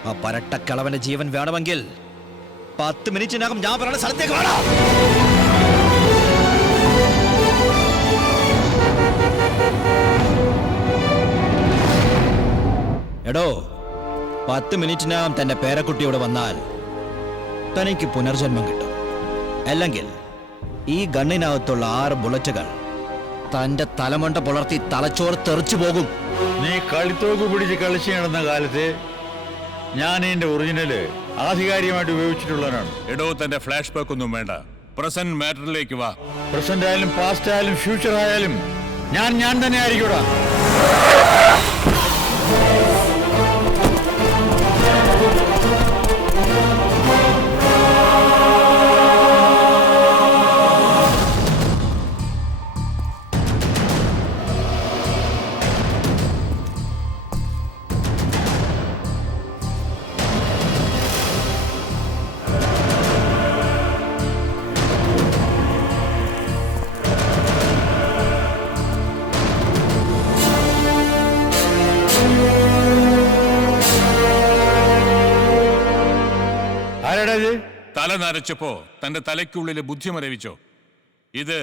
ആ പരട്ടക്കിളവന്റെ ജീവൻ വേണമെങ്കിൽ 10 മിനിറ്റിനകം ഞാൻ പറയുന്ന സ്ഥലത്തേക്ക് വേണം. എടോ, 10 മിനിറ്റിനകം തന്റെ പേരക്കുട്ടിയോട് വന്നാൽ തനിക്ക് പുനർജന്മം കിട്ടും. അല്ലെങ്കിൽ ഈ ഗണ്ണിനകത്തുള്ള 6 ബുള്ളറ്റുകൾ തന്റെ തലമണ്ട പുലർത്തി തലച്ചോറ് തെറിച്ചു പോകും. നീ കളിത്തോക്ക് പിടിച്ച് കളിച്ചു നടന്ന കാലത്ത് ഞാൻ എന്റെ ഒറിജിനല് ആധികാരികമായിട്ട് ഉപയോഗിച്ചിട്ടുള്ളവനാണ്. എടോ, തന്റെ ഫ്ലാഷ് ബാക്ക് ഒന്നും വേണ്ട, പ്രസന്റ് മാറ്ററിലേക്ക് വാ. പ്രസന്റ് ആയാലും പാസ്റ്റ് ആയാലും ഫ്യൂച്ചർ ആയാലും ഞാൻ തന്നെ ആയിരിക്കൂടാ. തല നരച്ചപ്പോ തന്റെ തലയ്ക്കുള്ളിലെ ബുദ്ധി മരവിച്ചോ? ഇത്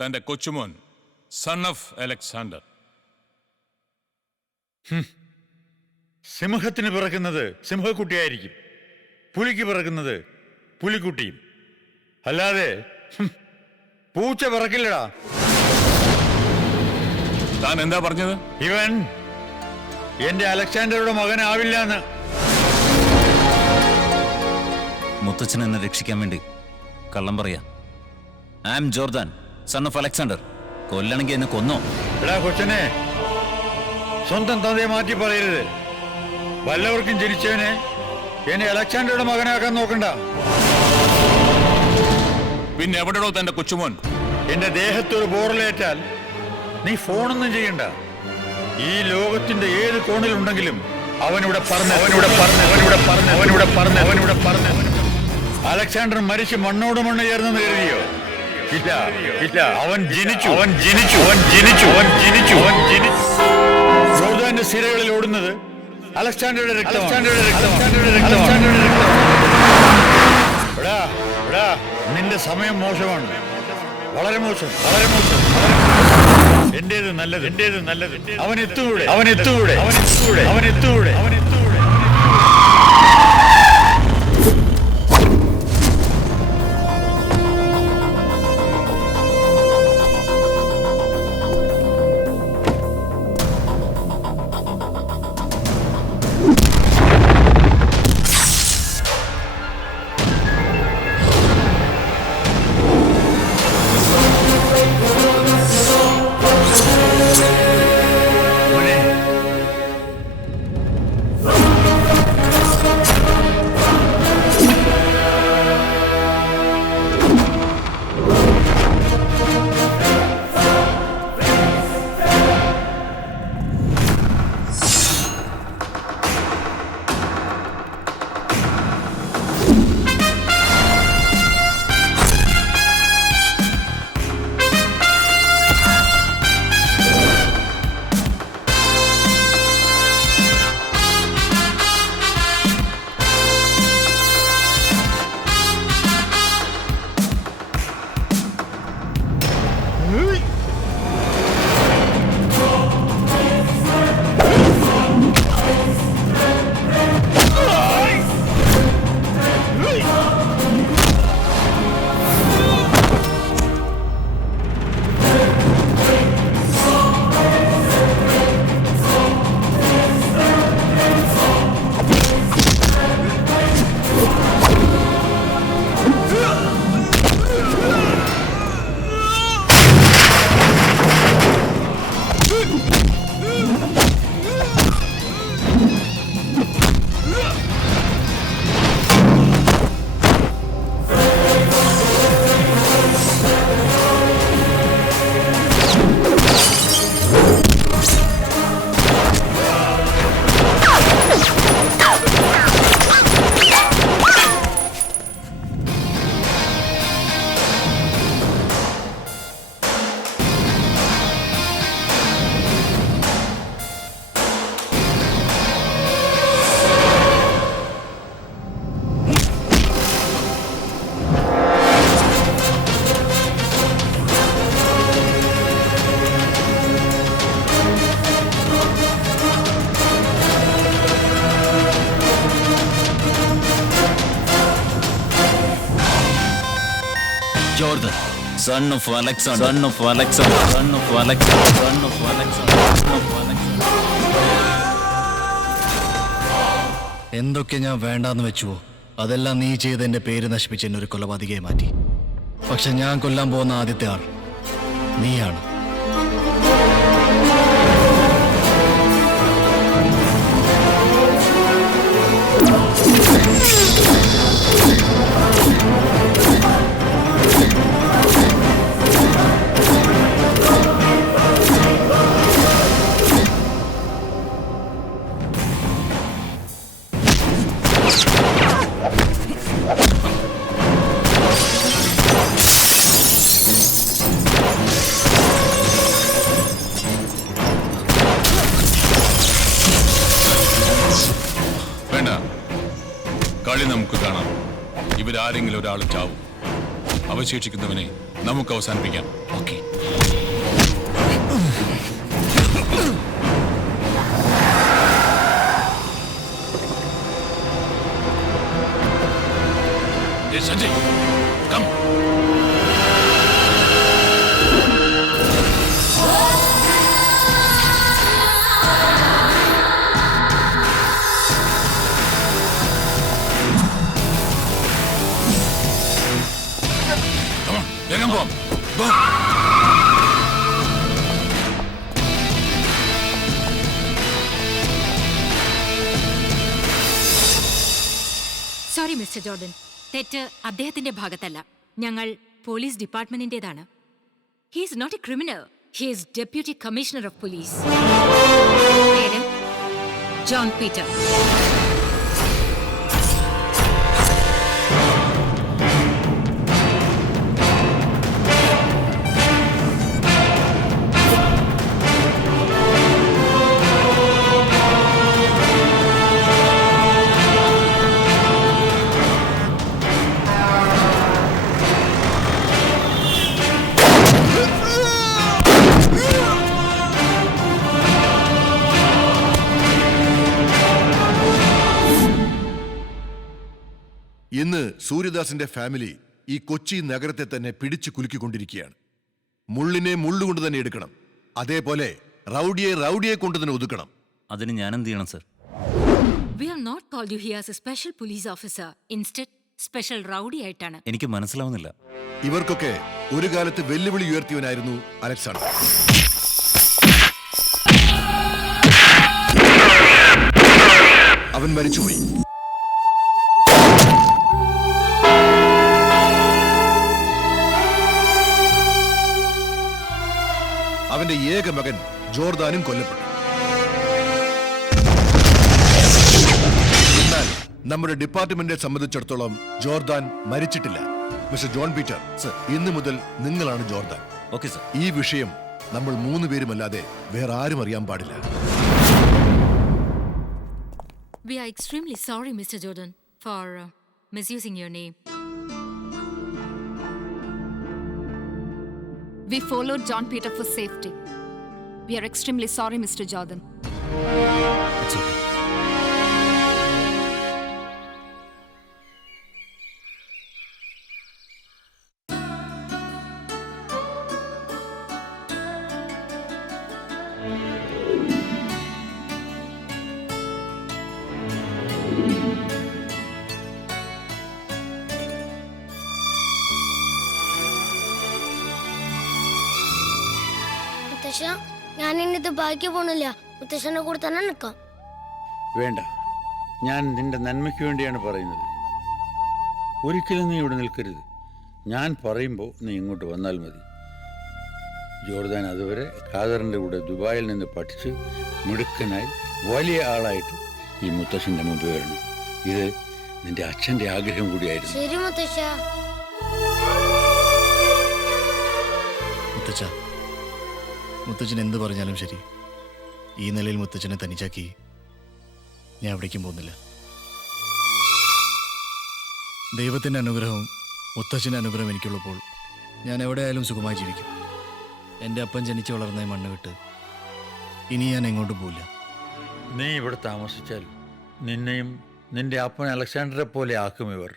തന്റെ കൊച്ചുമോൻ, സൺ ഓഫ് അലക്സാണ്ടർ. സിംഹത്തിന് പിറക്കുന്നത് സിംഹക്കുട്ടിയായിരിക്കും, പുലിക്ക് പിറക്കുന്നത് പുലിക്കുട്ടിയും. അല്ലാതെ പൂച്ച പിറക്കില്ലടാ. താൻ എന്താ പറഞ്ഞത്? ഇവൻ എന്റെ അലക്സാണ്ടറുടെ മകനാവില്ല എന്ന്. മുത്തച്ഛൻ എന്നെ രക്ഷിക്കാൻ വേണ്ടി കള്ളം പറയാ. I am Jordan, son of Alexander. കൊല്ലണമെങ്കിൽ എന്നെ കൊന്നോ? എടാ കൊച്ചനെ, സ്വന്തം തന്തയെ മാറ്റി പറയരുത്. വല്ലവർക്കും ജനിച്ചവനെ എന്നെ അലക്സാണ്ടറുടെ മകനാക്കാൻ നോക്കണ്ട. പിന്നെ എവിടെയോ തന്റെ കൊച്ചുമോൻ? എന്റെ ദേഹത്തൊരു ബോറലേറ്റാൽ നീ ഫോണൊന്നും ചെയ്യണ്ട. ഈ ലോകത്തിന്റെ ഏത് കോണിലുണ്ടെങ്കിലും അവനിവിടെ പറഞ്ഞു. അലക്സാണ്ടർ മരിച്ച് മണ്ണോട് മണ്ണ് ചേർന്നെന്ന് കരുതിയോ? ഇല്ല. അവൻ ജനിച്ചു. ജോർദാന്റെ സിരകളിൽ ഓടുന്നത് അലക്സാണ്ടറുടെ രക്തമാണ്. നിന്റെ സമയം മോശമാണ്, വളരെ മോശം. എന്റേത് നല്ലത്. അവനെത്തൂടെ. Jordan, son of Alexander. എന്തൊക്കെ ഞാൻ വേണ്ടാന്ന് വെച്ചുവോ അതെല്ലാം നീ ചെയ്ത് എന്റെ പേര് നശിപ്പിച്ച് എന്നെ ഒരു കൊലപാതകയെ മാറ്റി. പക്ഷെ ഞാൻ കൊല്ലാൻ പോകുന്ന ആദ്യത്തെ ആൾ നീയാണ്. കളി നമുക്ക് കാണാം. ഇവരാരെങ്കിലും ഒരാൾ ചാവും. അവശേഷിക്കുന്നവനെ നമുക്ക് അവസാനിപ്പിക്കാം. ഓക്കെ. സഞ്ജയ്, കം. വേഗം പോവാം. സോറി മിസ്റ്റർ ജോർഡൻ, തെറ്റ് അദ്ദേഹത്തിന്റെ ഭാഗത്തല്ല. ഞങ്ങൾ പോലീസ് ഡിപ്പാർട്ട്മെന്റിന്റേതാണ്. He is not a criminal. He is deputy commissioner of police. പേര് ജോൺ പീറ്റർ. ഇന്ന് സൂര്യദാസിന്റെ ഫാമിലി ഈ കൊച്ചി നഗരത്തെ തന്നെ പിടിച്ചു കുലുക്കിക്കൊണ്ടിരിക്കുകയാണ്. മുള്ളിനെ മുള്ളുകൊണ്ട് തന്നെ എടുക്കണം, അതേപോലെ റൗഡിയെ റൗഡിയെ കൊണ്ട് തന്നെ ഒതുക്കണം. അതിന് ഞാൻ എന്ത് ചെയ്യണം sir? We have not called you here as a special police officer. Instead, special rowdy ആയിട്ടാണ്. എനിക്ക് മനസ്സിലാവുന്നില്ല. ഇവർക്കൊക്കെ ഒരു കാലത്ത് വെല്ലുവിളി ഉയർത്തിയവനായിരുന്നു അലക്സാണ്ടർ. അവൻ മരിച്ചുപോയി. അവന്റെ ഏക മകൻ ജോർദാനും കൊല്ലപ്പെട്ടു. എന്നാൽ നമ്മുടെ ഡിപ്പാർട്ട്മെന്റിനെ സംബന്ധിച്ചിടത്തോളം ജോർദാൻ മരിച്ചിട്ടില്ല. മിസ്റ്റർ ജോൺ പീറ്റർ, ഇന്നു മുതൽ നിങ്ങളാണ് ജോർദാൻ. Okay sir. ഈ വിഷയം നമ്മൾ 3 പേരുമല്ലാതെ വേറെ ആരും അറിയാൻ പാടില്ല. We are extremely sorry, Mr. Jordan, for misusing your name. We followed John Peter for safety. We are extremely sorry, Mr. Jordan. It's okay. മുത്തശ്ശ, ഞാൻ ഇന്നത്തെ ബാക്കി പോണില്ല. മുത്തശ്ശനെ കൂടെ തന്നെ നിൽക്കാം. വേണ്ട, ഞാൻ നിന്റെ നന്മയ്ക്ക് വേണ്ടിയാണ് പറയുന്നത്. ഒരിക്കലും നീ ഇവിടെ നിൽക്കരുത്. ഞാൻ പറയുമ്പോൾ നീ ഇങ്ങോട്ട് വന്നാൽ മതി. ജോർദാൻ അതുവരെ ഖാദറിൻ്റെ കൂടെ ദുബായിൽ നിന്ന് പഠിച്ച് മിടുക്കനായി വലിയ ആളായിട്ട് ഈ മുത്തശ്ശൻ്റെ മുമ്പ് വരണം. ഇത് നിന്റെ അച്ഛൻ്റെ ആഗ്രഹം കൂടിയായിരുന്നു. ശരി മുത്തശ്ശ. മുത്തച്ഛ, മുത്തച്ഛൻ എന്ത് പറഞ്ഞാലും ശരി, ഈ നിലയിൽ മുത്തച്ഛനെ തനിച്ചാക്കി ഞാൻ എവിടേക്കും പോകുന്നില്ല. ദൈവത്തിൻ്റെ അനുഗ്രഹവും മുത്തച്ഛൻ്റെ അനുഗ്രഹം എനിക്കുള്ളപ്പോൾ ഞാൻ എവിടെയായാലും സുഖമായി ജീവിക്കും. എൻ്റെ അപ്പൻ ജനിച്ചു വളർന്ന ഈ മണ്ണ് വിട്ട് ഇനി ഞാൻ എങ്ങോട്ടും പോവില്ല. നീ ഇവിടെ താമസിച്ചാൽ നിന്നെയും നിന്റെ അപ്പൻ അലക്സാണ്ടറെ പോലെ ആക്കും ഇവർ.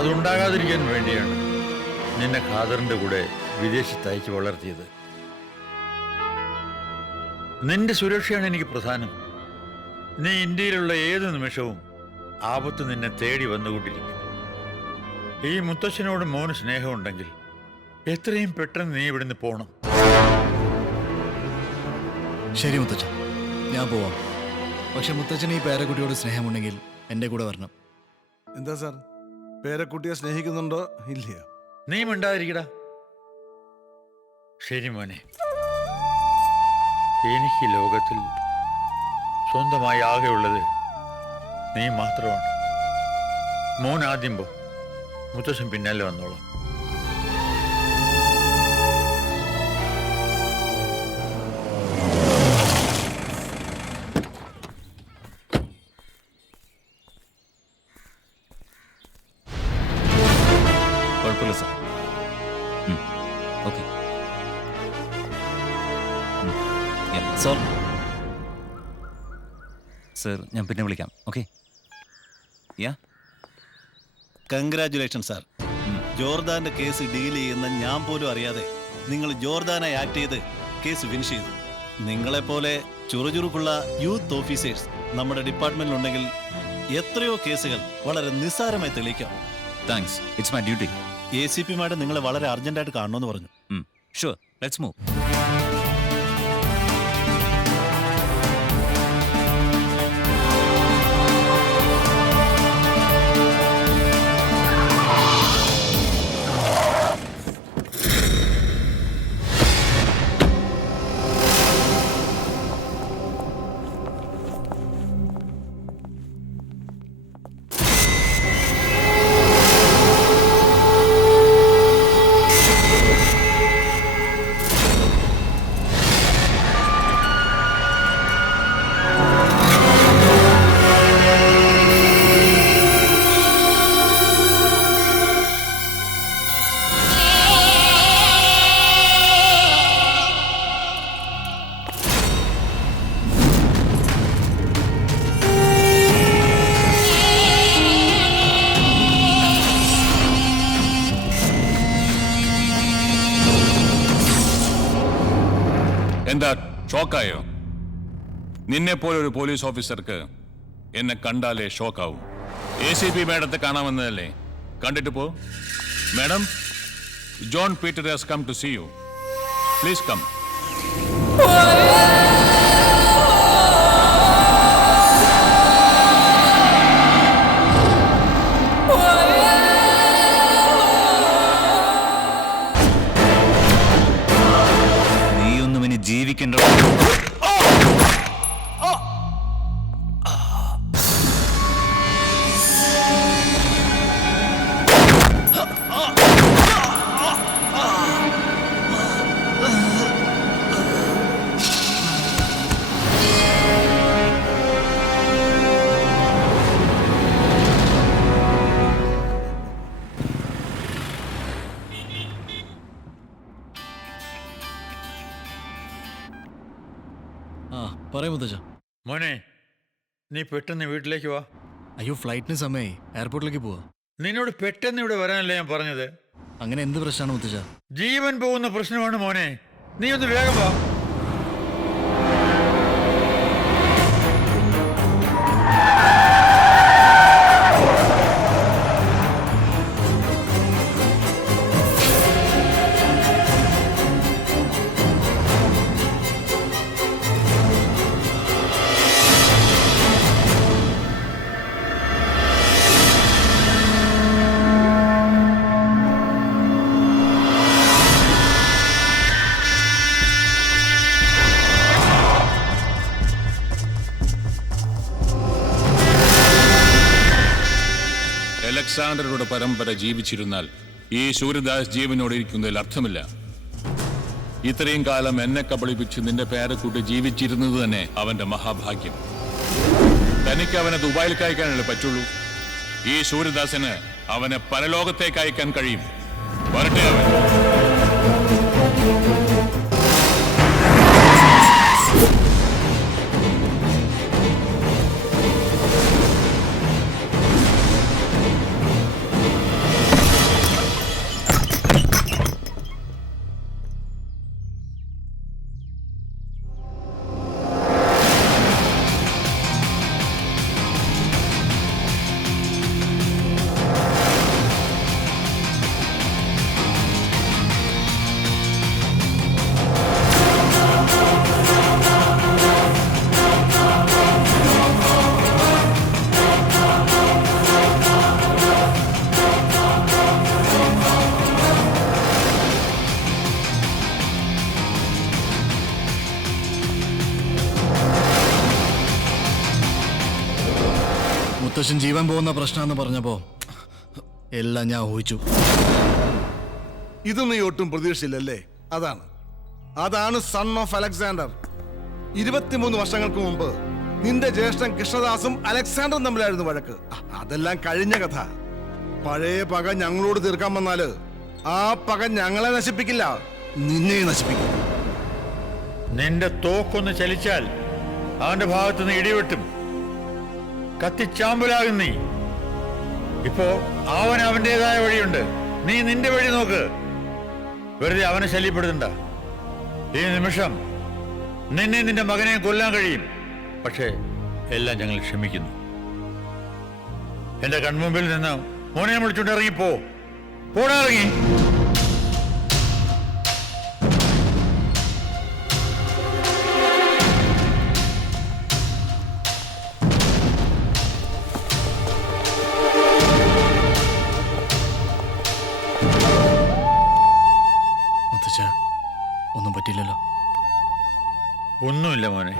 അതുണ്ടാകാതിരിക്കാൻ വേണ്ടിയാണ് നിന്നെ ഖാദറിന്റെ കൂടെ വിദേശത്ത് അയച്ച് വളർത്തിയത്. നിന്റെ സുരക്ഷയാണ് എനിക്ക് പ്രധാനം. നീ ഇന്ത്യയിലുള്ള ഏത് നിമിഷവും ആപത്ത് നിന്നെ തേടി വന്നുകൊണ്ടിരിക്കും. ഈ മുത്തച്ഛനോട് മോന് സ്നേഹമുണ്ടെങ്കിൽ എത്രയും പെട്ടെന്ന് നീ ഇവിടുന്ന് പോണം. ശരി മുത്തച്ഛൻ, ഞാൻ പോവാം. പക്ഷെ മുത്തച്ഛന് ഈ പേരക്കുട്ടിയോട് സ്നേഹമുണ്ടെങ്കിൽ എൻ്റെ കൂടെ വരണം. എന്താ സാർ, പേരക്കുട്ടിയെ സ്നേഹിക്കുന്നുണ്ടോ ഇല്ല? നീ മിണ്ടാതിരിക്കടാ. ശരി മോനെ, എനിക്ക് ലോകത്തിൽ സ്വന്തമായി ആകെയുള്ളത് നീ മാത്രമാണ്. മോൻ ആദ്യം പോ, മുത്തശ്ശൻ പിന്നാലെ വന്നോളാം. കുഴപ്പമില്ല സാർ. Okay sir. സാർ ഞാൻ പിന്നെ വിളിക്കാം. ഓക്കെ. യാ, കൺഗ്രാറ്റുലേഷൻ സാർ. ജോർദാന്റെ കേസ് ഡീൽ ചെയ്യുന്ന ഞാൻ പോലും അറിയാതെ നിങ്ങൾ ജോർദാനായി ആക്ട് ചെയ്ത് കേസ് ഫിനിഷ് ചെയ്തു. നിങ്ങളെപ്പോലെ ചുറുചുറുക്കുള്ള യൂത്ത് ഓഫീസേഴ്സ് നമ്മുടെ ഡിപ്പാർട്ട്മെന്റിലുണ്ടെങ്കിൽ എത്രയോ കേസുകൾ വളരെ നിസ്സാരമായി തെളിയിക്കാം. Thanks, it's my duty. ACP madam നിങ്ങളെ വളരെ അർജന്റായിട്ട് കാണണമെന്ന് പറഞ്ഞു. Sure, let's move. എന്താ ഷോക്കായോ? നിന്നെ പോലെ ഒരു പോലീസ് ഓഫീസർക്ക് എന്നെ കണ്ടാലേ ഷോക്കാവും. ACP മാഡത്തെ കാണാമെന്നതല്ലേ? കണ്ടിട്ട് പോ. Madam, John Peter has come to see you. Please come. നീയൊന്നും ഇനി ജീവിക്കേണ്ട. ആ പറയും മുത്തച്ഛ. മോനെ, നീ പെട്ടെന്ന് വീട്ടിലേക്ക് വാ. അയ്യോ, ഫ്ലൈറ്റിന് സമയമായി, എയർപോർട്ടിലേക്ക് പോവാ. നിന്നോട് പെട്ടെന്ന് ഇവിടെ വരാനല്ലേ ഞാൻ പറഞ്ഞത്. അങ്ങനെ എന്ത് പ്രശ്നമാണ് മുത്തച്ഛ? ജീവൻ പോകുന്ന പ്രശ്നമാണ് മോനെ. നീ ഒന്ന് വേഗം വാ. അലക്സാണ്ടറുടെ പരമ്പര ജീവിച്ചിരുന്നാൽ ഈ സൂര്യദാസ് ജീവനോട് ഇരിക്കുന്നതിൽ അർത്ഥമില്ല. ഇത്രയും കാലം എന്നെ കബളിപ്പിച്ച് നിന്റെ പേരക്കുട്ടി ജീവിച്ചിരുന്നത് തന്നെ അവന്റെ മഹാഭാഗ്യം. തനിക്ക് അവനെ ദുബായിലേക്ക് അയക്കാനല്ലേ പറ്റുള്ളൂ. ഈ സൂര്യദാസിന് അവനെ പരലോകത്തേക്ക് അയക്കാൻ കഴിയും. വരട്ടെ അവൻ. മുത്തശ്ശൻ ജീവൻ പോകുന്ന പ്രശ്നമെന്ന് പറഞ്ഞപ്പോ എല്ലാം ഞാൻ ഊഹിച്ചു. ഇത് നീ ഒട്ടും പ്രതീക്ഷിച്ചില്ലല്ലേ? അതാണ് സൺ ഓഫ് അലക്സാണ്ടർ. 23 വർഷങ്ങൾക്ക് മുമ്പ് നിന്റെ ജ്യേഷ്ഠൻ കൃഷ്ണദാസും അലക്സാണ്ടറും തമ്മിലായിരുന്നു വഴക്ക്. അതെല്ലാം കഴിഞ്ഞ കഥ. പഴയ പക ഞങ്ങളോട് തീർക്കാൻ വന്നാല് ആ പക ഞങ്ങളെ നശിപ്പിക്കില്ല, നിന്നെ നശിപ്പിക്കും. നിന്റെ തോക്കൊന്ന് ചലിച്ചാൽ അവന്റെ ഭാഗത്ത് നിന്ന് ഇടിവെട്ടും. കത്തിച്ചാമ്പലാകും നീ. ഇപ്പോ അവൻ അവന്റേതായ വഴിയുണ്ട്, നീ നിന്റെ വഴി നോക്ക്. വെറുതെ അവനെ ശല്യപ്പെടുത്തണ്ട. ഈ നിമിഷം നിന്നെ നിന്റെ മകനെ കൊല്ലാൻ കഴിയും. പക്ഷേ എല്ലാം ഞങ്ങൾ ക്ഷമിക്കുന്നു. എന്റെ കൺമുമ്പിൽ നിന്ന് മോനെ വിളിച്ചുകൊണ്ട് ഇറങ്ങിപ്പോ. പോടാ, ഇറങ്ങി. ഒന്നും പറ്റില്ലല്ലോ? ഒന്നുമില്ല മോനെ.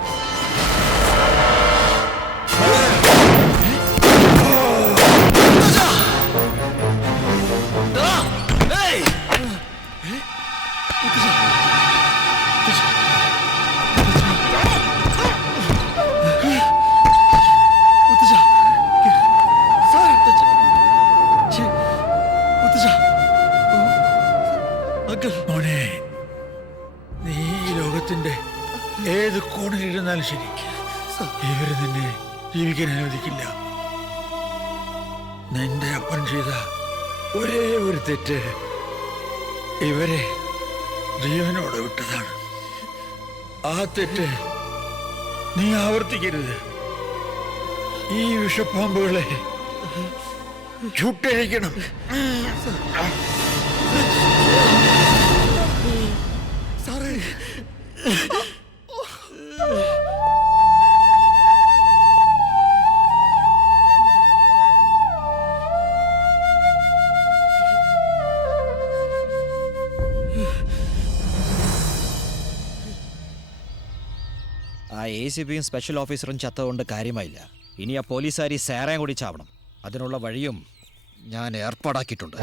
മോനെ, നീ ഈ ലോകത്തിന്റെ ഏത് കോണിലിരുന്നാലും ശരി, ഇവര് നിന്നെ ജീവിക്കാൻ അനുവദിക്കില്ല. നിന്റെ അപ്പൻ ചെയ്ത ഒരേ ഒരു തെറ്റ് ഇവരെ ജീവനോടെ വിട്ടതാണ്. ആ തെറ്റ് നീ ആവർത്തിക്കരുത്. ഈ വിഷപ്പാമ്പുകളെ ചുട്ടഴിക്കണം. സാറേ, ആ ACPയും സ്പെഷ്യൽ ഓഫീസറും ചത്തതുകൊണ്ട് കാര്യമായില്ല. ഇനി ആ പോലീസുകാരി സാറേയും കൂടി ചാവണം. അതിനുള്ള വഴിയും ഞാൻ ഏർപ്പാടാക്കിയിട്ടുണ്ട്.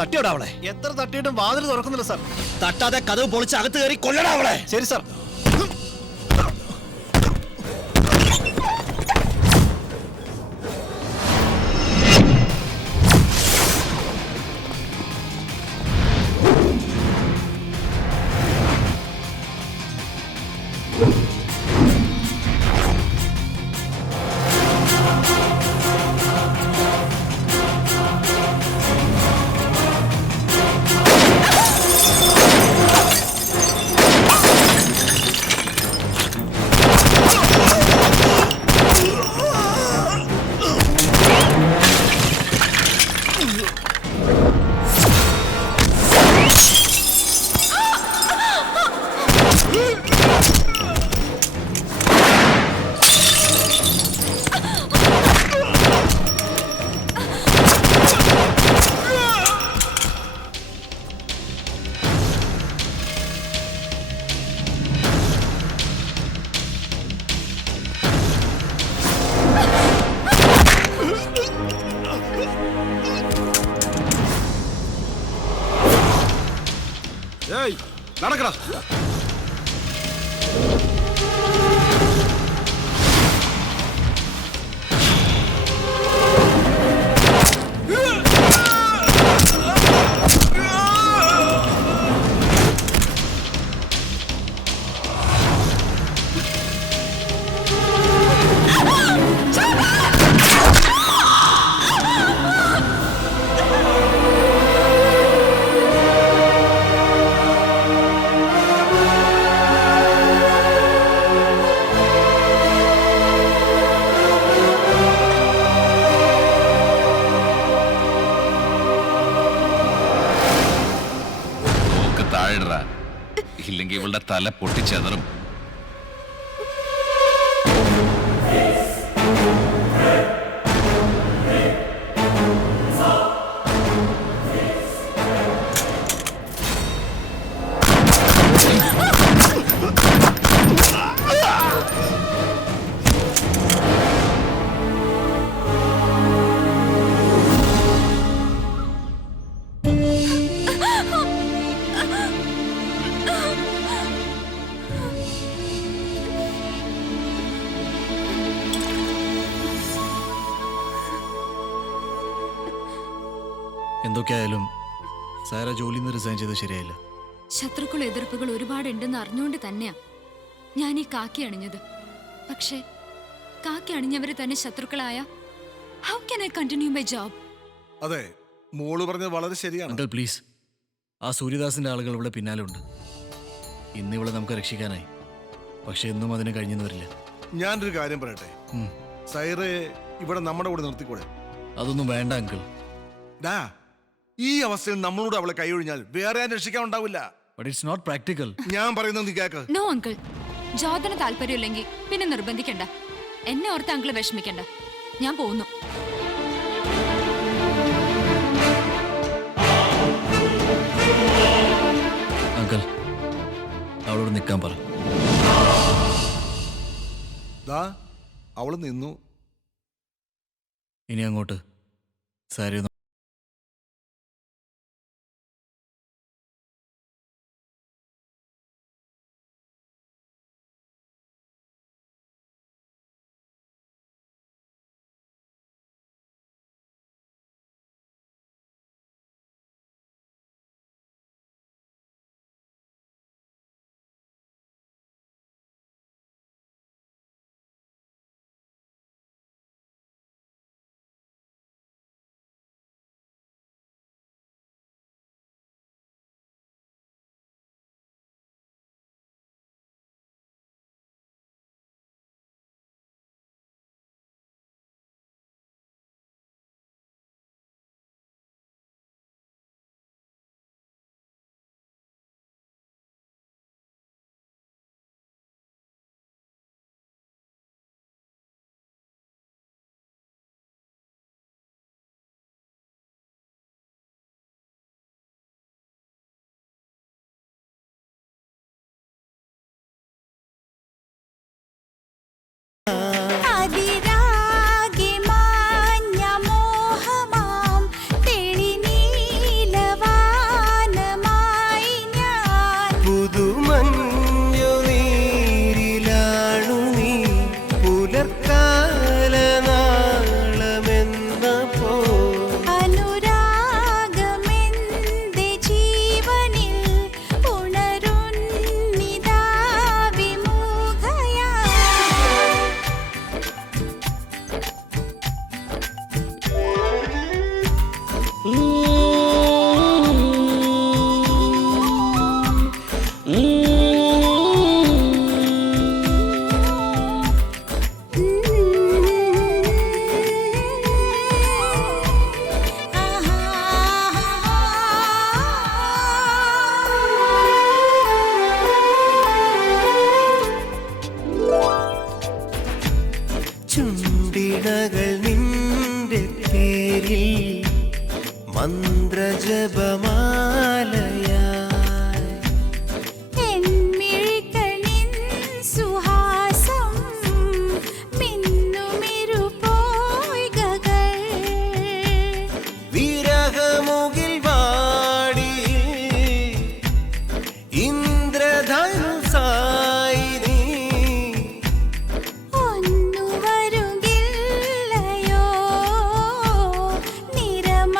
തട്ടിയോടാ അവളെ. എത്ര തട്ടിയിട്ടും വാതിൽ തുറക്കുന്നില്ല സാർ. തട്ടാതെ കതവ് പൊളിച്ച് അകത്ത് കയറി കൊല്ലടാ അവളെ. ശരി സാർ. നടക്കടാ. ഇല്ലെങ്കിൽ ഇവളുടെ തല പൊട്ടിച്ചെതറും. എന്തൊക്കെയായാലും സാര ജോലിയിൽ നിന്ന് റിസൈൻ ചെയ്ത് ശരിയായില്ല. ശത്രുക്കൾ എതിർപ്പുകൾ ഒരുപാടുണ്ടെന്ന് അറിഞ്ഞുകൊണ്ട് തന്നെയാ ഞാൻ ഈ കാക്കി അണിഞ്ഞത്. പക്ഷേ കാക്കി അണിഞ്ഞവര് തന്നെ ശത്രുക്കളായ how can I continue my job? അതെ, മോള് പറഞ്ഞത് വളരെ ശരിയാണ്. അങ്കിൾ പ്ലീസ്, ആ സൂര്യദാസിന്റെ ആളുകൾ ഇവിടെ പിന്നാലെ ഉണ്ട്. ഇന്ന് ഇവിടെ നമുക്ക് രക്ഷിക്കാനായി, പക്ഷെ എന്നും അതിന് കഴിഞ്ഞെന്ന് വരില്ല. ഞാനൊരു കാര്യം പറയട്ടെ, സൈറെ ഇവിടെ നമ്മുടെ കൂടെ നിർത്തിക്കൂടെ? അതൊന്നും വേണ്ട അങ്കിൾ. ഡാ, ഈ അവസ്ഥയിൽ നമ്മളോട് അവളെ കൈയൊഴിഞ്ഞാൽ വേറെ ആരും രക്ഷിക്കാൻ ഉണ്ടാവില്ല. But it's not practical. ഞാൻ പറയുന്നത് നീ കേക്ക്. നോ അങ്കിൾ, ജോർദന് താല്പര്യമില്ലെങ്കിൽ പിന്നെ നിർബന്ധിക്കണ്ട. എന്നെ ഓർത്ത് അങ്കിൾ വിഷമിക്കണ്ട. ഞാൻ പോകുന്നു. അങ്കിൾ, അവളോട് നിൽക്കാൻ പറ. അവള് നിന്നു. ഇനി അങ്ങോട്ട് സാരി മന്ത്രജപമാലയാ വിരഹമുകിൽ വാടി ഇന്ദ്രധനുസായി നീ ഒന്നു വരുകില്ലയോ നിറമണിയുകില്ലയോ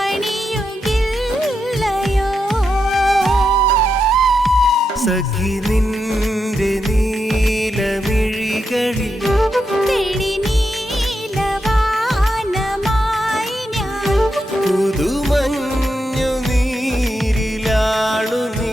സഖി നിന്റെ നീലമിഴികളിൽ പുതുമഞ്ഞു നീരിലാണു നീ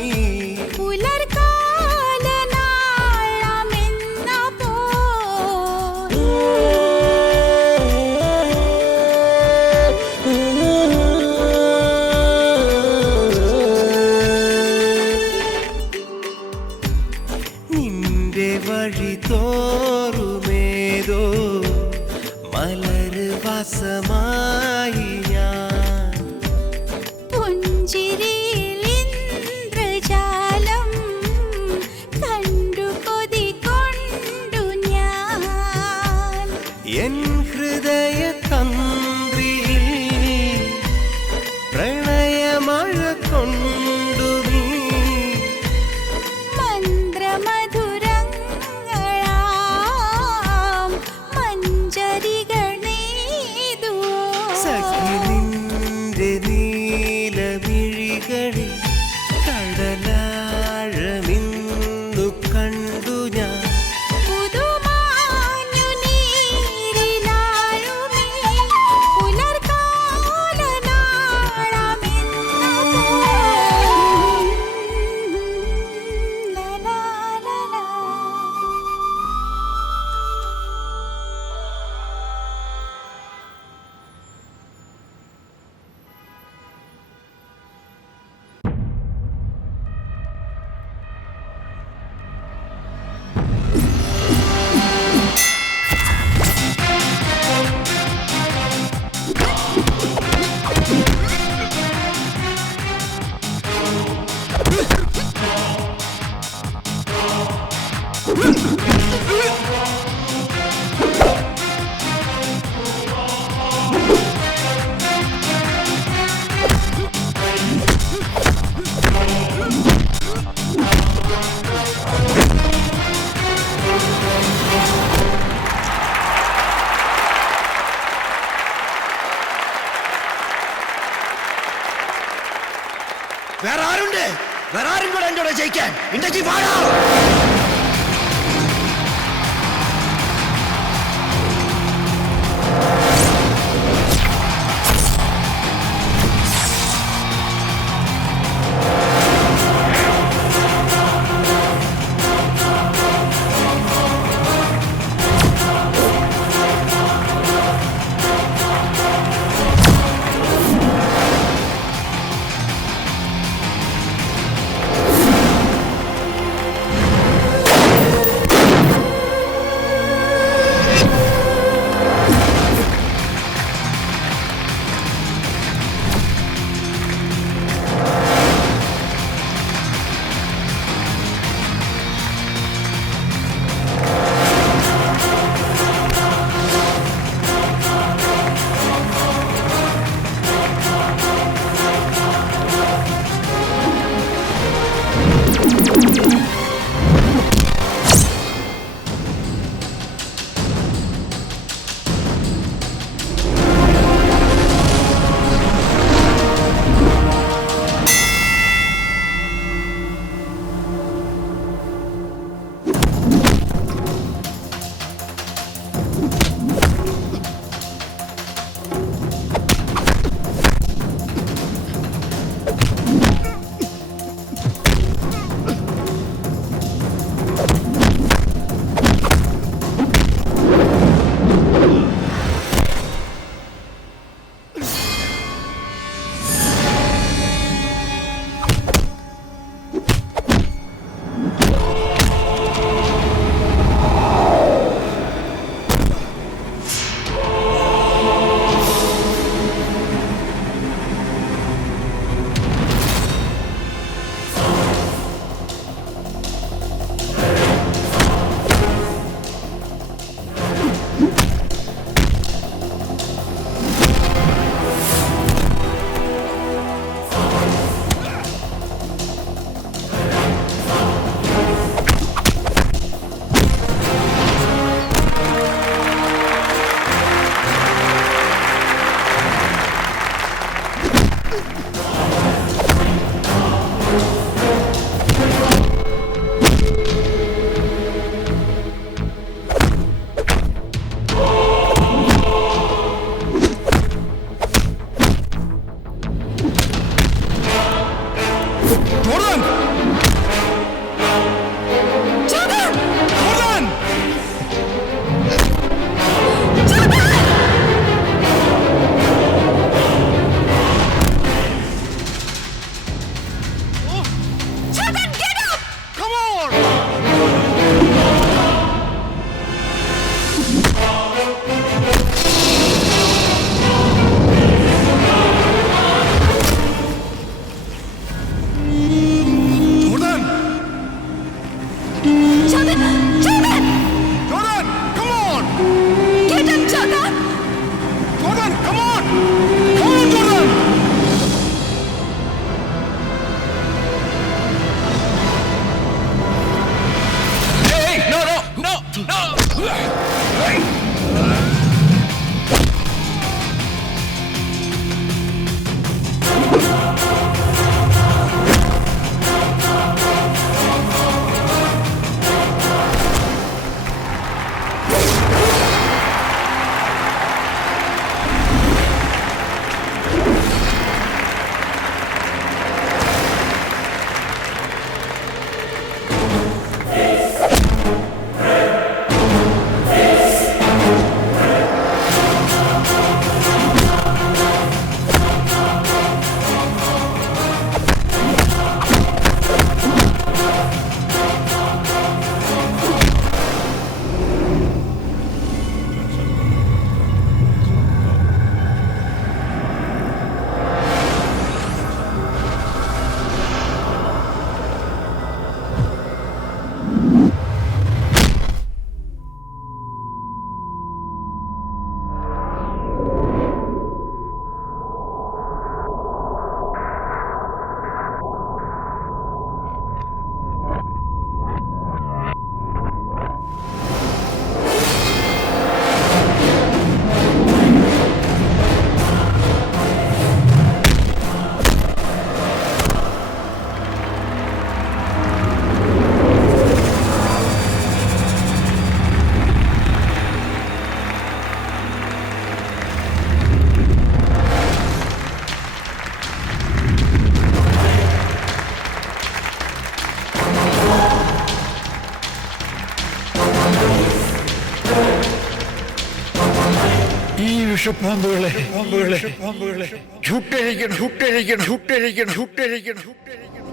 നിന്റെ വഴി തോറുമേതോ മലര് വാസമായി ഞാൻ പുഞ്ചിരിയിൽ ഇന്ദ്രജാലം കണ്ടു കൊതി കൊണ്ടു ഞാൻ എൻ ഹൃദയ തന്ത്രിയിൽ പ്രണയമഴ കൊണ്ടു നീ മന്ത്രമധുരങ്ങളാം മഞ്ചരികൾ നെയ്തുവോ സഖി നിന്റെ നീലമിഴികളിൽ കടലാഴമിന്നു കണ്ടു ഞാൻ പുതുമാഞ്ഞു നീരിലാഴുമീ വേറെ ആരുണ്ട്? വേറെ ആരും കൂടെ എന്റെ കൂടെ ജയിക്കാൻ ഇണ്ടക്കി വാടാ. ജോർദാൻ! ജോർദാൻ! വിഷപ്പാമ്പുകളെ ചുട്ടഴിക്കണം ചുട്ടഴിക്കണം ചുട്ടഴിക്കണം ചുട്ടഴിക്കണം ചുട്ടഴിക്കണം.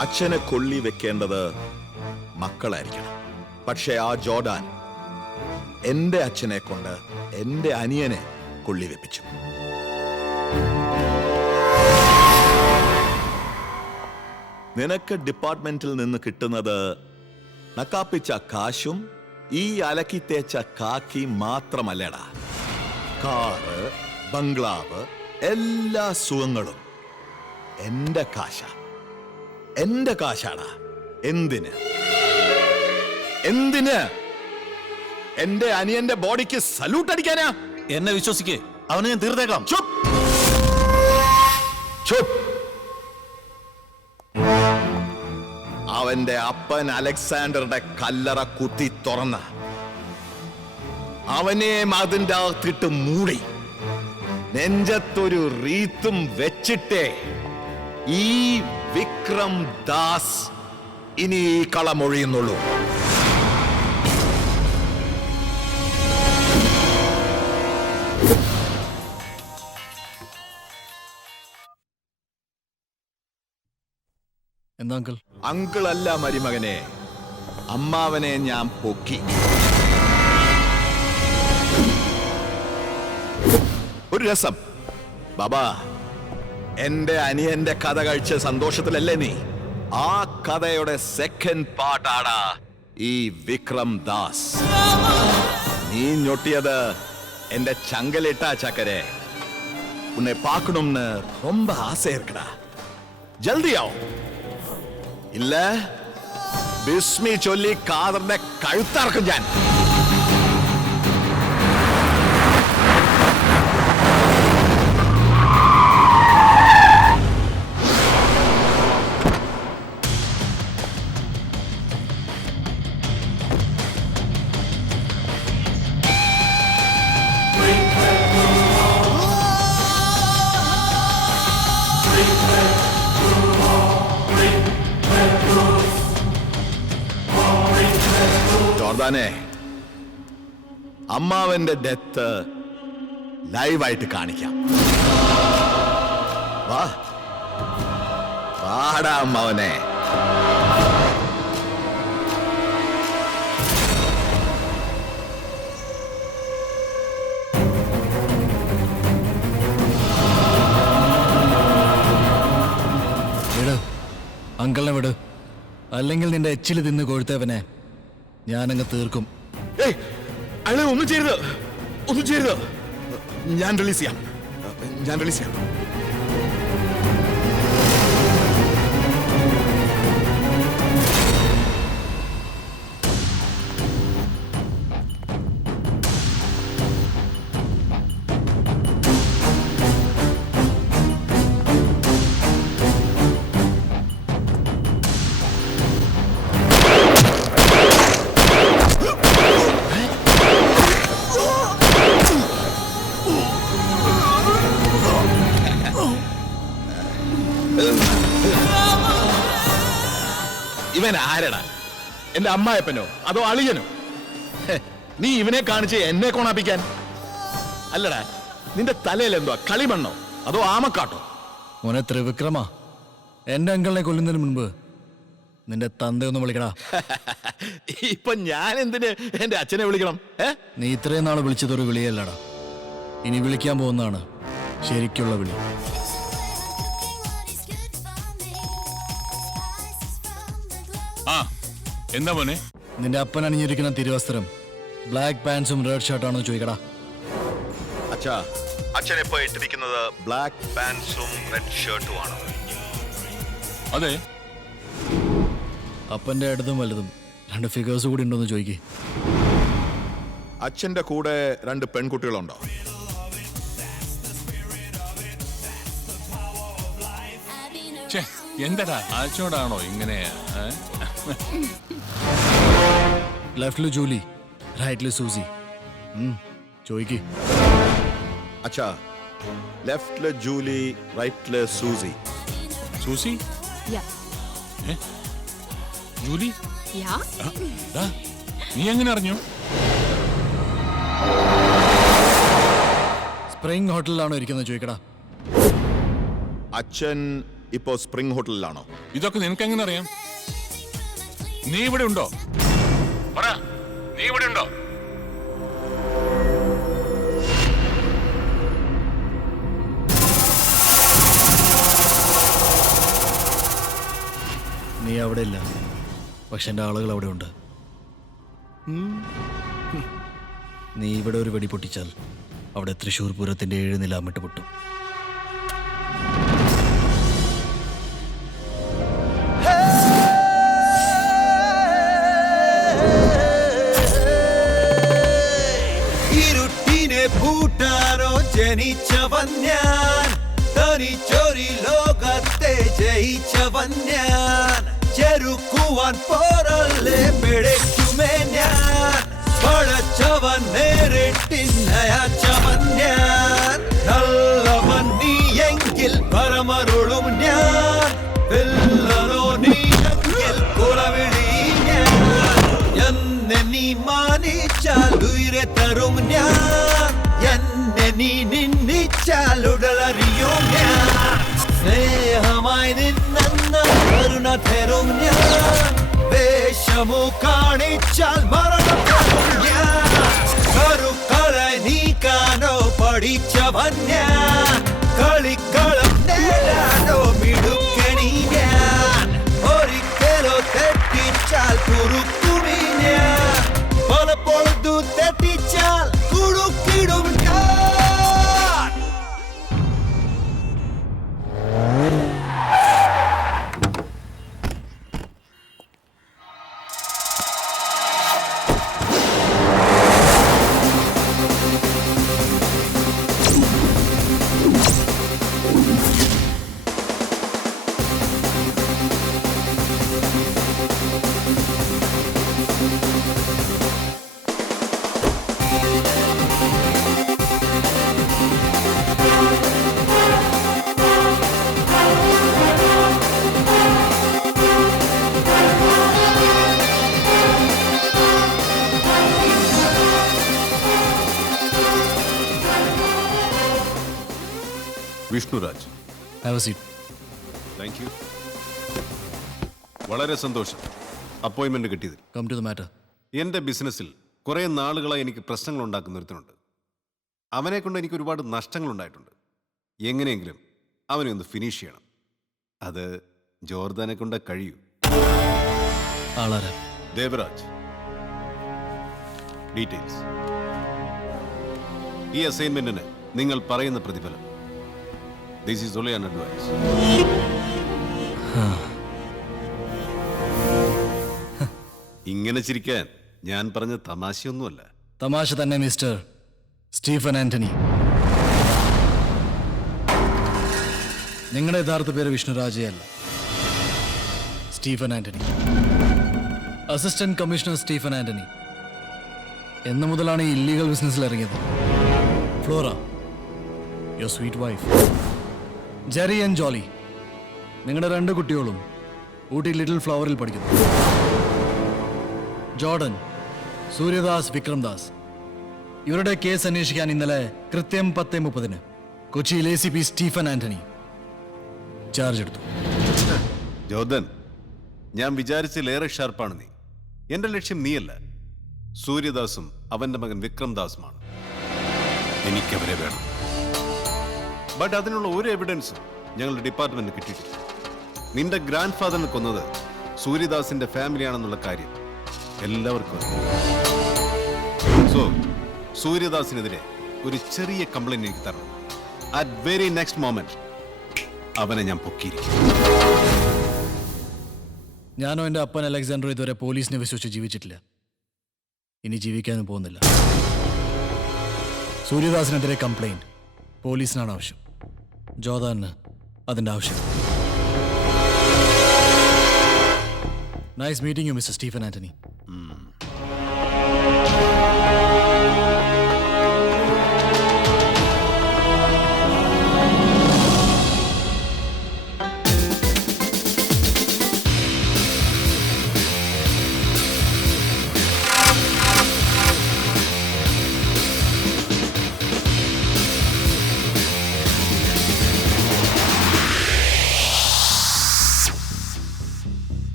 അച്ഛനെ കൊള്ളി വെക്കേണ്ടത് മക്കളായിരിക്കണം. പക്ഷെ ആ ജോർഡാൻ എന്റെ അച്ഛനെ കൊണ്ട് എന്റെ അനിയനെ കൊള്ളി വെപ്പിച്ചു. നിനക്ക് ഡിപ്പാർട്ട്മെന്റിൽ നിന്ന് കിട്ടുന്നത് നക്കാപ്പിച്ച കാശും ഈ അലക്കി തേച്ച കാക്കി മാത്രമല്ലടാ. കാറ്, ബംഗ്ലാവ്, എല്ലാ സുഖങ്ങളും എന്റെ കാശാണ്. എന്തിന് എന്റെ അനിയന്റെ ബോഡിക്ക് സല്യൂട്ട് അടിക്കാനാ? എന്നെ വിശ്വസിക്കേ, അവനെ ഞാൻ തീർത്തേക്കാം. അവന്റെ അപ്പൻ അലക്സാണ്ടറുടെ കല്ലറ കുത്തി തുറന്ന അവനെ അതിന്റെ അകത്തിട്ട് മൂടി നെഞ്ചത്തൊരു റീത്തും വെച്ചിട്ടേ ഈ വിക്രം ദാസ് ഇനി ഈ കളമൊഴിയുന്നുള്ളൂ. എന്താ അങ്കിൾ? അങ്കിൾ അല്ല മരുമകനെ, അമ്മാവനെ ഞാൻ പൊക്കി. ഒരു രസം ബാബാ, എന്റെ അനിയന്റെ കഥ കഴിച്ച സന്തോഷത്തിലല്ലേ നീ? ആ കഥയുടെ സെക്കൻഡ് പാർട്ടാണ് ഈ വിക്രം ദാസ്. നീ ഞൊട്ടിയത് എന്റെ ചങ്കലിട്ടാ ചക്കരെ. ഉന്നെ പാക്കணும்னு ரொம்ப ஆசை இருக்குடா. ജൽദിയാവും. ഇല്ല ബിസ്മി ചൊല്ലി കാദറിന്റെ കഴുത്തറക്കും ഞാൻ. ജോർദാനെ, അമ്മാവന്റെ ഡെത്ത് ലൈവായിട്ട് കാണിക്കാം. വാടാ അമ്മാവനെ. വിട് അങ്കിളിനെ വിട്, അല്ലെങ്കിൽ നിന്റെ എച്ചില് തിന്ന് കൊഴുത്തവനെ ഞാനങ്ങ് തീർക്കും. ഒന്നും ചെയ്യരുത്. ഞാൻ റിലീസ് ചെയ്യാം. ഇവൻ ആരടാ? എന്റെ അമ്മായപ്പനോ അതോ അളിയനോ? നീ ഇവനെ കാണിച്ച് എന്നെ കോണാപ്പിക്കാൻ? അല്ലടാ, നിന്റെ തലയിൽ എന്തോ കളിമണ്ണോ അതോ ആമക്കാട്ടോ? മോനെ ത്രിവിക്രമ, എന്റെ അങ്കിളിനെ കൊല്ലുന്നതിന് മുൻപ് നിന്റെ തന്തയൊന്ന് വിളിക്കടാ. ഇപ്പൊ ഞാൻ എന്തിന് എന്റെ അച്ഛനെ വിളിക്കണം? നീ ഇത്രയും നാള് വിളിച്ചതൊരു വിളിയല്ലടാ, ഇനി വിളിക്കാൻ പോകുന്നതാണ് ശരിക്കുള്ള വിളി. എന്താ മോനെ? നിന്റെ അപ്പൻ അണിഞ്ഞിരിക്കുന്ന തിരുവസ്ത്രം ബ്ലാക്ക് പാൻസും റെഡ് ഷർട്ടാണോ ചോദിക്കടാ. അച്ഛൻ ഇപ്പൊ ഇട്ടിരിക്കുന്നത് ബ്ലാക്ക് പാൻസും റെഡ് ഷർട്ടും ആണ്. അതെ. അപ്പന്റെ ഇടതും വലുതും 2 ഫിഗേഴ്സ് കൂടി ഉണ്ടോന്ന് ചോദിക്കേ. അച്ഛന്റെ കൂടെ 2 പെൺകുട്ടികളുണ്ടോ? എന്താടാ അച്ഛനോടാണോ ഇങ്ങനെ? ലെഫ്റ്റില് ജൂലി, റൈറ്റില് സൂസി. ചോദിക്കേ. അച്ഛാ, ലെഫ്റ്റില് ജൂലി, റൈറ്റില് സൂസി. സൂസി? ജൂലി? നീ എങ്ങനെ അറിഞ്ഞു? സ്പ്രിംഗ് ഹോട്ടലിലാണോ ഇരിക്കുന്നത് ചോദിക്കടാ. അച്ഛൻ ഇപ്പോ സ്പ്രിംഗ് ഹോട്ടലിലാണോ? ഇതൊക്കെ നിനക്ക് എങ്ങനെ അറിയാം? നീ ഇവിടെ ഉണ്ടോ? നീ ഇവിടെ ഉണ്ടോ? നീ അവിടെ ഇല്ല, പക്ഷെ എൻ്റെ ആളുകൾ അവിടെ ഉണ്ട്. നീ ഇവിടെ ഒരു വെടി പൊട്ടിച്ചാൽ അവിടെ തൃശ്ശൂർ പൂരത്തിന്റെ 7 നിലാമിട്ട് പൊട്ടും. ഇരുട്ടിനെ പൂട്ടാനോ ജനിച്ചവൻ ഞാൻ, തനിച്ചൊരു ലോകത്തെ ജയിച്ചവൻ ഞാൻ, ചെറുക്കുവാൻ പോരല്ലേ പിഴയ്ക്കുമേ ഞാൻ, പഴച്ചവൻ നേരിട്ടിന്നയച്ചവൻ ഞാൻ, നല്ലവൻ നീ എങ്കിൽ പരമരുളും ഞാൻ, വില്ലനോ നീയെങ്കിൽ കുലവിളി ഞാൻ, എന്നെ നീ മാനിച്ചാൽ ഉയരെ തരും ഞാൻ, എന്നെ നീ നിന്ദിച്ചാൽ ഉടലറിയും ഞാൻ, സ്നേഹമായി നിന്നെന്ന കരുണ തരും ഞാൻ, വേഷമോ കാണിച്ചാൽ മരണം തരും ഞാൻ, കരുക്കളെ നീക്കാനോ പഠിച്ചവൻ ഞാൻ, കളിക്കളം നേടാനോ മിടുക്കണി ഞാൻ, ഒരിക്കലോ തെറ്റിച്ചാൽ കുറുക്കുമി ഞാൻ, പലപ്പോഴു തെറ്റിച്ചാൽ കുടുക്കിടും ഞാൻ. Vishnuraj, thank you. വളരെ സന്തോഷം അപ്പോയിന്റ്മെന്റ് കിട്ടിയതിൽ. Come to the matter. എൻ്റെ ബിസിനസ്സിൽ കുറേ നാളുകളായി എനിക്ക് പ്രശ്നങ്ങൾ ഉണ്ടാക്കുന്ന ഒരുത്തനുണ്ട്. അവനെ കൊണ്ട് എനിക്ക് ഒരുപാട് നഷ്ടങ്ങളുണ്ടായിട്ടുണ്ട്. എങ്ങനെയെങ്കിലും അവനെ ഒന്ന് ഫിനിഷ് ചെയ്യണം. അത് ജോർദാനെ കൊണ്ട് കഴിയൂ. ദേവരാജ്. ഡീറ്റെയിൽസ്. ഈ അസൈൻമെന്റിന് നിങ്ങൾ പറയുന്ന പ്രതിഫലം. This is only an advice. ഇങ്ങനെ ചിരിക്കാൻ ഞാൻ പറഞ്ഞ തമാശയൊന്നുമല്ല. തമാശ തന്നെ മിസ്റ്റർ സ്റ്റീഫൻ ആന്റണി. നിങ്ങളുടെ യഥാർത്ഥ പേര് വിഷ്ണുരാജേ അല്ല, Stephen Antony. Assistant commissioner Stephen Antony. എന്ന് മുതലാണ് ഈ ഇല്ലീഗൽ ബിസിനസ്സിൽ ഇറങ്ങിയത്? Flora, your sweet wife, Jerry and Jolly, നിങ്ങളുടെ 2 കുട്ടികളും ഊട്ടി ലിറ്റിൽ ഫ്ലവറിൽ പഠിക്കുന്നു. ജോർഡൻ, സൂര്യദാസ്, വിക്രംദാസ്. ഇവരുടെ കേസ് അന്വേഷിക്കാൻ ഇന്നലെ കൃത്യം 10:30 കൊച്ചിയിൽ ACP സ്റ്റീഫൻ ആന്റണി ചാർജ് എടുത്തു. ജോർദൻ, ഞാൻ വിചാരിച്ചതിലേറെ ഷാർപ്പാണ് നീ. എന്റെ ലക്ഷ്യം നീയല്ല, സൂര്യദാസും അവന്റെ മകൻ വിക്രംദാസുമാണ്. എനിക്കവരെ വേണം. ബട്ട് അതിനുള്ള ഒരു എവിഡൻസും ഞങ്ങളുടെ ഡിപ്പാർട്ട്മെന്റിന് കിട്ടിയിട്ടില്ല. നിന്റെ ഗ്രാൻഡ് ഫാദറിനെ കൊന്നത് സൂര്യദാസിന്റെ ഫാമിലിയാണെന്നുള്ള കാര്യം എല്ലാവർക്കും അറിയാം. സോ സൂര്യദാസിനെതിരെ ഒരു ചെറിയ കംപ്ലൈന്റ് എനിക്ക് തരണം. അറ്റ് വെരി നെക്സ്റ്റ് മൊമെന്റ് അവനെ ഞാൻ പൊക്കിയിരിക്കും. ഞാനോ എൻ്റെ അപ്പൻ അലക്സാണ്ടർ ഇതുവരെ പോലീസിനെ വിശ്വസിച്ച് ജീവിച്ചിട്ടില്ല. ഇനി ജീവിക്കാനും പോകുന്നില്ല. സൂര്യദാസിനെതിരെ കംപ്ലൈന്റ് പോലീസിനാണ് ആവശ്യം. ജോർദാന് അതിൻ്റെ ആവശ്യം. Nice meeting you mister Stephen Antony.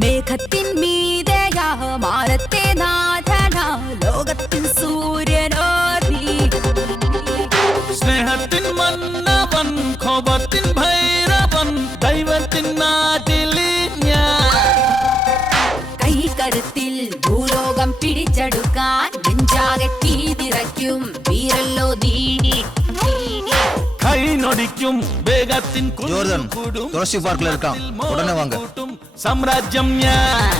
മേഘത്തിൻ മീതയാ മാനത്തെ നാഥനാ ലോകത്തിൻ സൂര്യനോ നീ തീർക്കും വീരല്ലോ നീ കൈ നൊടിക്കും വേഗത്തിൻ ജോർദൻ തുളസി പാർക്കിൽ ഇരിക്കാം ഉടനെ വാങ്ങ സാമ്രാജ്യം ഞാൻ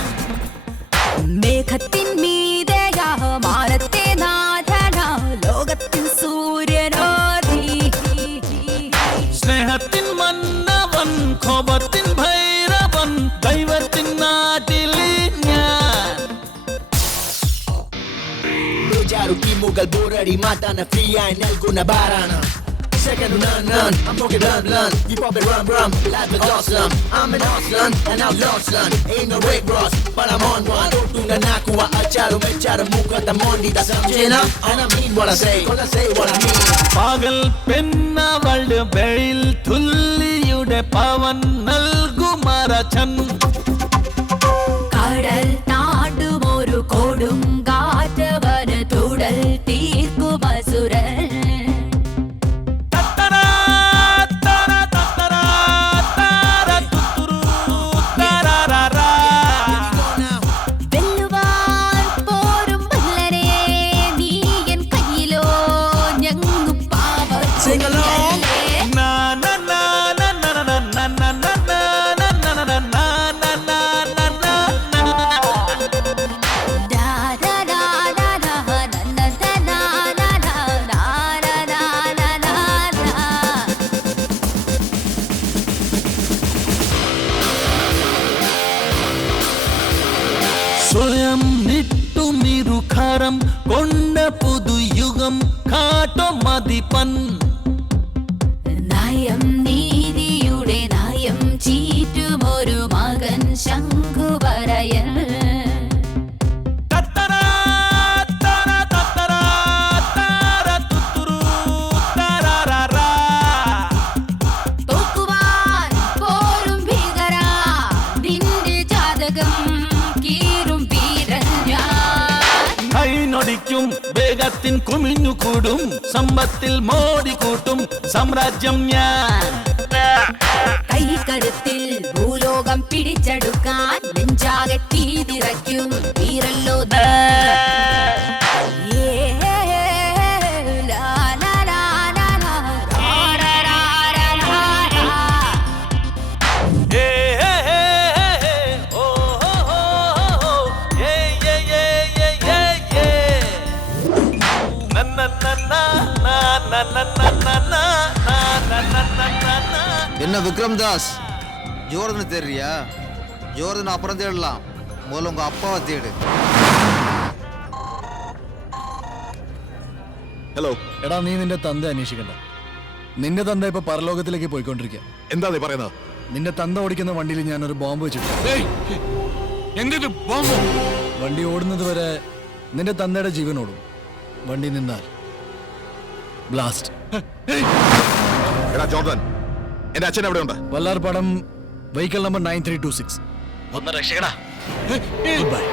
മേഘത്തിൻ മീതയാ മാനത്തെ നാഥനാ ലോകത്തിൻ സൂര്യനോ നീ സ്നേഹത്തിൻ മന്നവൻ കോപത്തിൻ ഭൈരവൻ ദൈവത്തിൻ നാട്ടിൽ ഞാൻ Jaruki mugal borari matana fria in alguna barana. Second none, I'm talking blunt. You pop it rum, life is awesome. I'm an awesome, and I'm lost son. Ain't no Rick Ross, but I'm on one. Tunga nakuwa acharu mecharu mukata mondi da samjena. And I mean what I say, cause I say what I mean. പകൽ പെണ്ണവളുടെ വെയിൽ തുല്ലിയുടെ പവൻ നൽകുമറച്ചൻ കടൽ താണ്ടുമൊരു കൊടുങ്കാറ്റവന് തുടൽ തീർക്കുമസുരൻ വെല്ലുവാൻ പോരും വല്ലരെ നീ N കയ്യിലോ ഞങ്ങു Sing along. സ്വയം നിട്ടുമിരുഖരം കൊണ്ട പുതുയുഗം കാട്ടോ മതിപ്പൻ നയം നീതിയുടെ നയം ചീറ്റുമൊരു മകൻ ശംഖുവരയൻ തോക്കുവാൻ പോരും ഭീകര നിന്റെ ജാതകം കീറും വീരൻ ഞാൻ കൈ നൊടിക്കും വേഗത്തിൻ കുമിഞ്ഞുകൂടും സമ്പത്തിൽ മോടി കൂട്ടും സാമ്രാജ്യം ഞാൻ കൈകരുത്തിൽ ഭൂലോകം പിടിച്ചെടുക്കാൻ നെഞ്ചാകെ തീ നിറയ്ക്കും വീരല്ലോ നീ. என்ன விக்ரம் தாஸ் ஜோர்தனை தேடுறியா? ஜோர்தனை அப்புறம் தேடலாம், முதல்ல உங்க அப்பாவை தேடு. ഹലോ എടാ, നീ നിന്റെ തന്ത അന്വേഷിക്കണ്ട. നിന്റെ തന്ത ഇപ്പൊ പരലോകത്തിലേക്ക് പോയിക്കൊണ്ടിരിക്കുക. എന്താ നീ പറയുന്നത്? നിന്റെ തന്ത ഓടിക്കുന്ന വണ്ടിയിൽ ഞാനൊരു ബോംബ് വെച്ചിട്ടുണ്ട്. വണ്ടി ഓടുന്നത് വരെ നിന്റെ തന്തയുടെ ജീവൻ ഓടും. വണ്ടി നിന്നാൽ ബ്ലാസ്റ്റ്. എടാ ജോർദൻ, എന്റെ അച്ഛൻ എവിടെ ഉണ്ട്? Vallarpadam vehicle number 9326. ഒന്ന് രക്ഷകടാ. Good bye.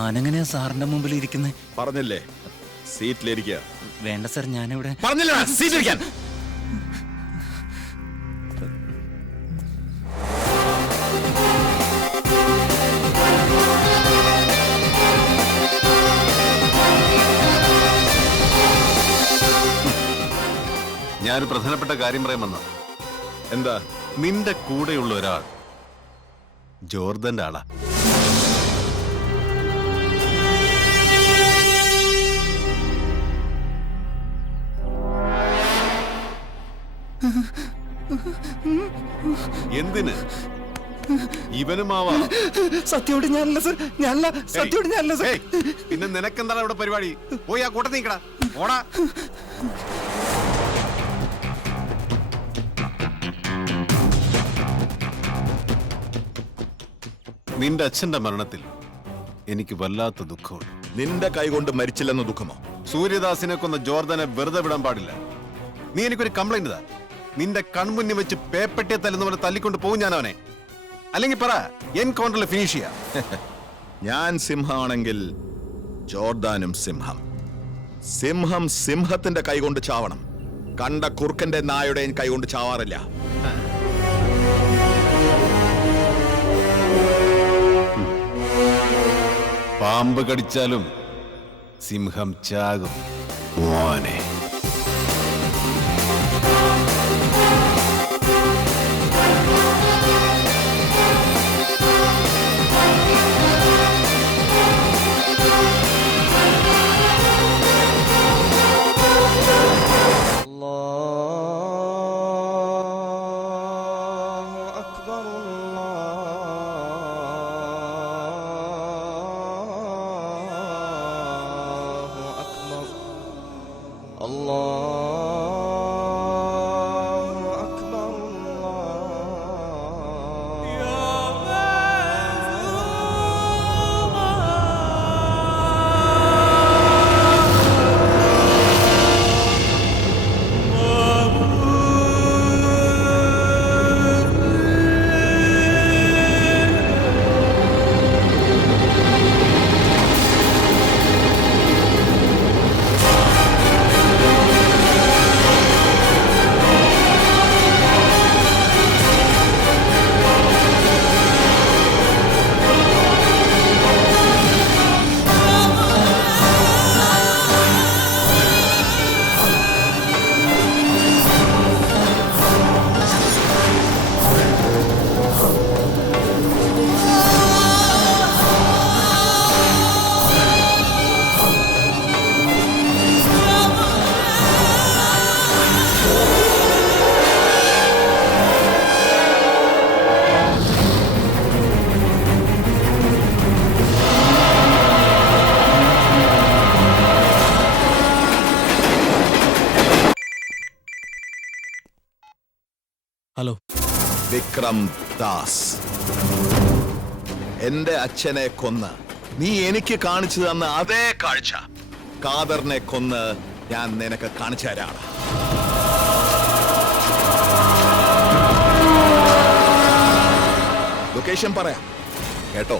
താനെങ്ങനെയാ സാറിന്റെ മുമ്പിൽ ഇരിക്കുന്നത്? പറഞ്ഞില്ലേ സീറ്റിലിരിക്കുക. വേണ്ട സാർ, ഞാനിവിടെ പറഞ്ഞില്ല സീറ്റിലിരിക്കാൻ. ഞാനൊരു പ്രധാനപ്പെട്ട കാര്യം പറയാൻ വന്ന. എന്താ? നിന്റെ കൂടെയുള്ള ഒരാൾ ജോർദന്റെ ആളാ. എന്തിന്? ഇവനുമാവാ. സത്യോട് ഞാനല്ല സർ, ഞാനല്ല, സത്യോട് ഞാനല്ല സർ. പിന്നെ നിനക്കെന്താണ് ഇവിടെ പരിപാടി? പോയി ആ കൂട്ടത്തിൽ നിൽക്കടാ, ഓടാ. നിന്റെ അച്ഛന്റെ മരണത്തിൽ എനിക്ക് വല്ലാത്ത ദുഃഖമുണ്ട്. നിന്റെ കൈകൊണ്ട് മരിച്ചില്ലെന്ന ദുഃഖമോ? സൂര്യദാസിനെ കൊന്ന ജോർദനെ വെറുതെ വിടാൻ പാടില്ല. നീ എനിക്കൊരു കംപ്ലൈന്റ് താ. നിന്റെ കൺമുന്നിൽ വെച്ച് പേപ്പട്ടിയെ തല്ലുന്ന പോലെ തല്ലിക്കൊണ്ട് പോകും ഞാൻ അവനെ. അല്ലെങ്കിൽ പറ, എൻകൗണ്ടറിൽ ഫിനിഷ് ചെയ്യാം. ഞാൻ സിംഹമാണെങ്കിൽ ജോർദാനും സിംഹം. സിംഹം സിംഹത്തിന്റെ കൈകൊണ്ട് ചാവണം. കണ്ട കുറുക്കന്റെ നായുടെയും കൈകൊണ്ട് ചാവാറില്ല. പാമ്പ് കടിച്ചാലും സിംഹം ചാകും മോനെ. ഹലോ. വിക്രം ദാസ്, എന്റെ അച്ഛനെ കൊന്ന് നീ എനിക്ക് കാണിച്ചു തന്ന അതേ കാഴ്ച ഖാദറിനെ കൊന്ന് ഞാൻ നിനക്ക് കാണിച്ചു തരാണ്. ലൊക്കേഷൻ പറയാം കേട്ടോ.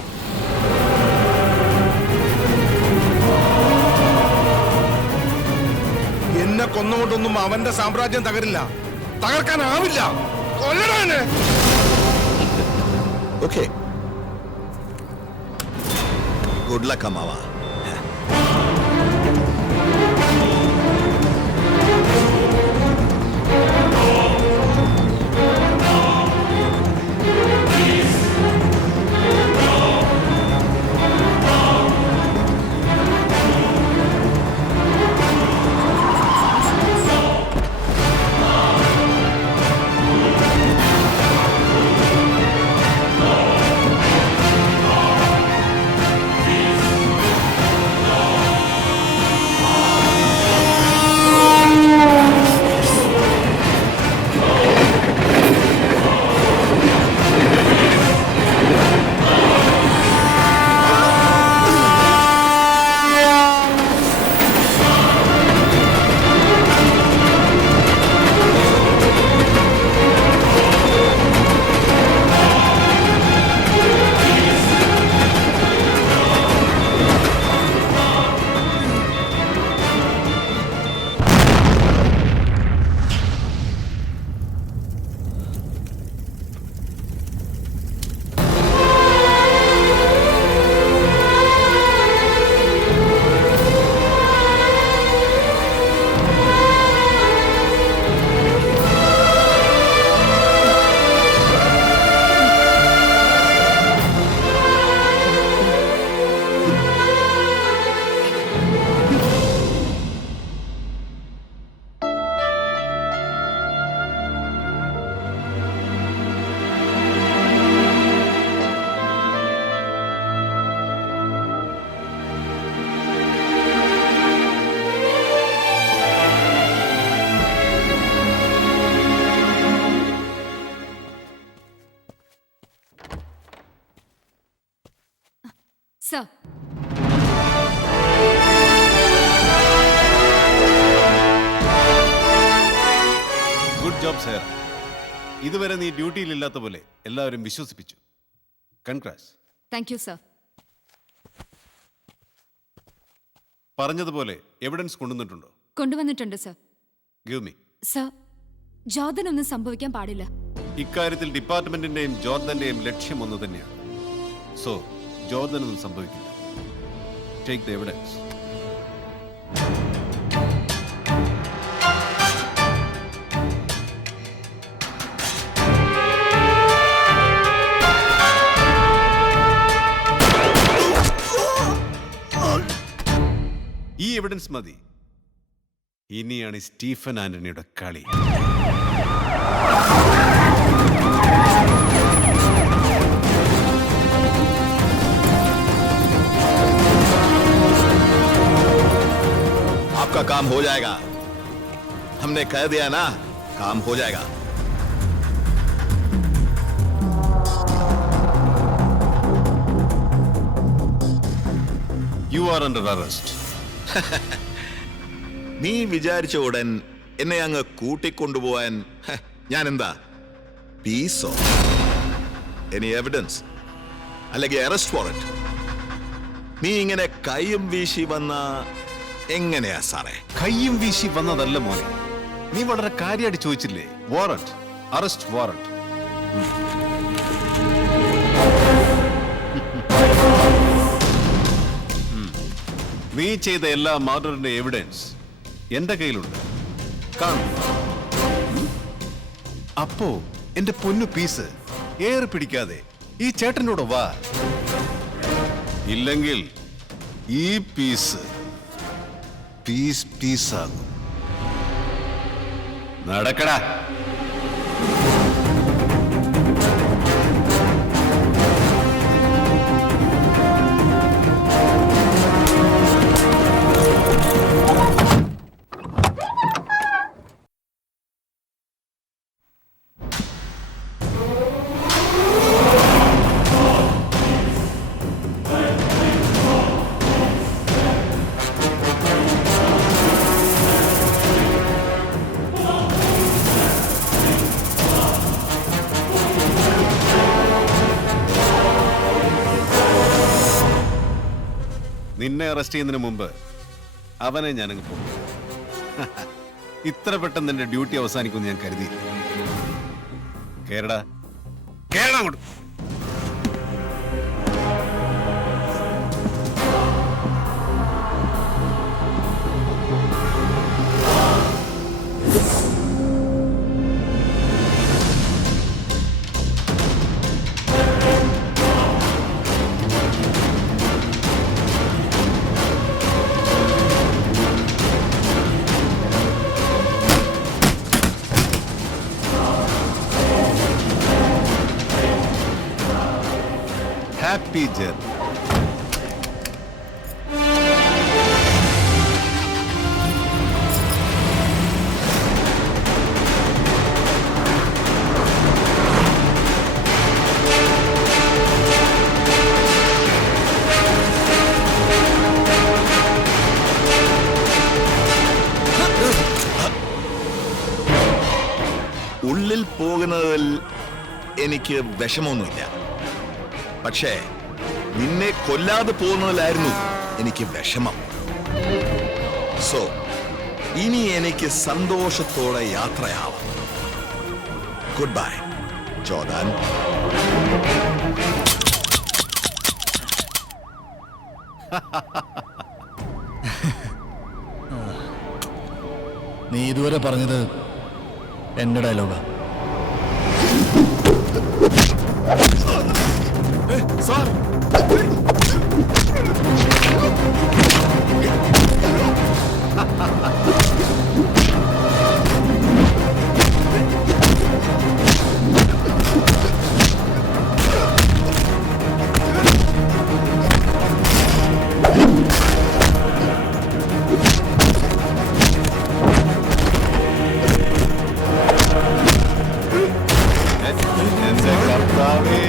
എന്നെ കൊന്നുകൊണ്ടൊന്നും അവന്റെ സാമ്രാജ്യം തകരില്ല, തകർക്കാനാവില്ല. കൊല്ലണേ. ഓക്കെ, ഗുഡ് ലക്ക് അമ്മാവ. സർ. Good job sir. ഇതുവരെ നീ ഡ്യൂട്ടിയിലില്ലാത്ത പോലെ എല്ലാവരും വിശ്വസിപ്പിച്ചു. കൺഗ്രാറ്റ്സ്. Thank you sir. പറഞ്ഞതുപോലെ എവിഡൻസ് കൊണ്ടുവന്നിട്ടുണ്ടോ? കൊണ്ടുവന്നിട്ടുണ്ട് സർ. Give me. സർ, ജോർദനൊന്നും സംഭവിക്കാൻ പാടില്ല. ഇക്കാര്യത്തിൽ ഡിപ്പാർട്ട്മെന്റിന്റെയും ജോർദന്റെയും ലക്ഷ്യം ഒന്ന് തന്നെയാണ്. സോ ജോർദനൊന്നും സംഭവിക്കില്ല. Take the evidence. ഈ എവിഡൻസ് മതി. ഇനിയാണ് സ്റ്റീഫൻ ആന്റണിയുടെ കളി. आपका काम हो जाएगा. हमने कह दिया ना, काम हो जाएगा. You are under arrest. നീ വിചാരിച്ച ഉടൻ എന്നെ അങ്ങ് കൂട്ടിക്കൊണ്ടുപോവാൻ ഞാൻ എന്താ പീസോ? എനി എവിഡൻസ് അല്ലെങ്കിൽ അറസ്റ്റ് വാറന്റ്? നീ ഇങ്ങനെ കൈയും വീശി വന്ന എങ്ങനെയാ സാറേ? കൈയും വീശി വന്നതല്ല മോനെ, നീ വളരെ കാര്യമായിട്ട് ചോദിച്ചില്ലേ? Warrant, arrest warrant. നീ ചെയ്ത എല്ലാ മർഡറിന്റെ എവിഡൻസ് എന്റെ കയ്യിലുണ്ട്. കാണും. അപ്പോ എന്റെ പൊന്നു പീസ് ഏറെ പിടിക്കാതെ ഈ ചേട്ടൻ്റെ കൂടെ വാ. ഇല്ലെങ്കിൽ ഈ പീസ് പീസാകും. നടക്കടാ. നിന്നെ അറസ്റ്റ് ചെയ്യുന്നതിന് മുമ്പ് അവനെ ഞാനങ്ങ് പോകും. ഇത്ര പെട്ടെന്ന് എന്റെ ഡ്യൂട്ടി അവസാനിക്കുമെന്ന് ഞാൻ കരുതി. കേരള അങ്ങോട്ട്. Happy journey. ഉള്ളിൽ പോകുന്നതിൽ എനിക്ക് വിഷമമൊന്നുമില്ല. പക്ഷേ നിന്നെ കൊല്ലാതെ പോകുന്നതിലായിരുന്നു എനിക്ക് വിഷമം. സോ ഇനി എനിക്ക് സന്തോഷത്തോടെ യാത്രയാവാം. Good bye Jordan. നീ ഇതുവരെ പറഞ്ഞത് എന്റെ ഡയലോഗാ. സാർ, എന്റെ കർത്താവേ.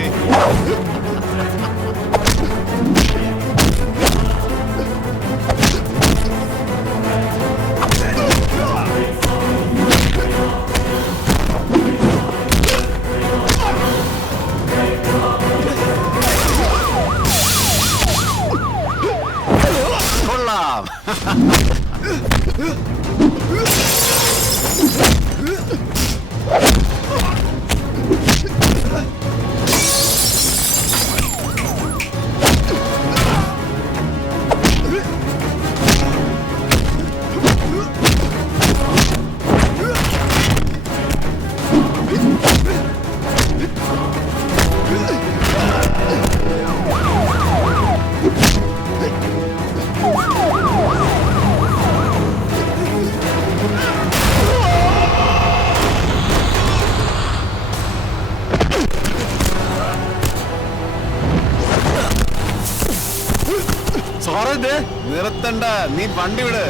കഴുതണ്ട, നീ വണ്ടി വിട്,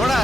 ഓടാ.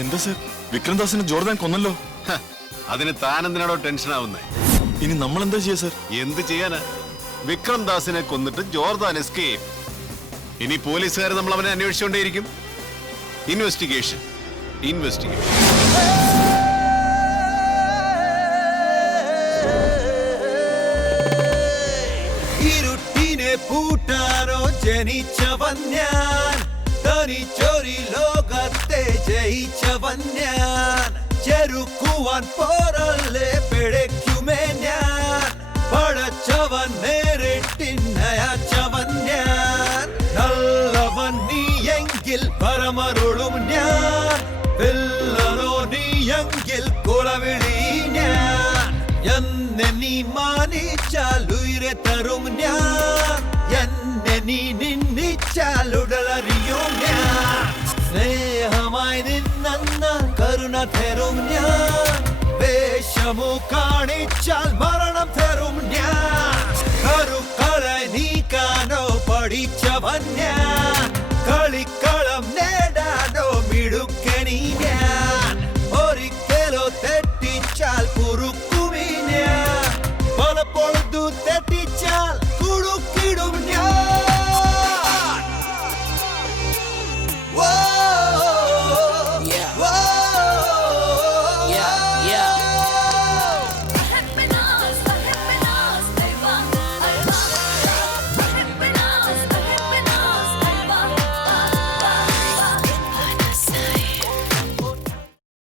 എന്താ സർ, വിക്രംദാസിനെ ജോർദാൻ കൊന്നല്ലോ. അതിന് താനെന്തിനാണോ ടെൻഷൻ ആവുന്നേ? ഇനി നമ്മൾ എന്താ ചെയ്യാ സർ? എന്ത് ചെയ്യാനാ? വിക്രംദാസിനെ കൊന്നിട്ട് ജോർദാൻ എസ്കേപ്പ്. ഇനി പോലീസുകാർ നമ്മൾ അവനെ അന്വേഷിച്ചുകൊണ്ടേയിരിക്കും. ഇൻവെസ്റ്റിഗേഷൻ. ഇരുട്ടിനെ പൂട്ടാനോ ജനിച്ചവൻ ഞാൻ. മാനിച്ചൊരി ലോകത്തെ ജയിച്ചവൻ ഞാൻ ചെറുക്കുവാൻ പോരല്ലേ പിഴയ്ക്കുമേ ഞാൻ പടച്ചവൻ നേരിട്ടിന്നയച്ചവൻ ഞാൻ നല്ലവൻ നീയെങ്കിൽ പരമരുളും ഞാൻ വില്ലനോ നീയെങ്കിൽ കുളവിളി ഞാൻ എന്നെ നീ മാനിച്ചാൽ ഉയരെ തരും ഞാൻ എന്നെ നീ നിന്ദിച്ചാൽ ഉടലറിയും ഞാൻ സ്നേഹമായി നിന്നാൽ കരുണ തരും ഞാൻ വേഷമു കാണിച്ചാൽ മരണം തരും ഞാൻ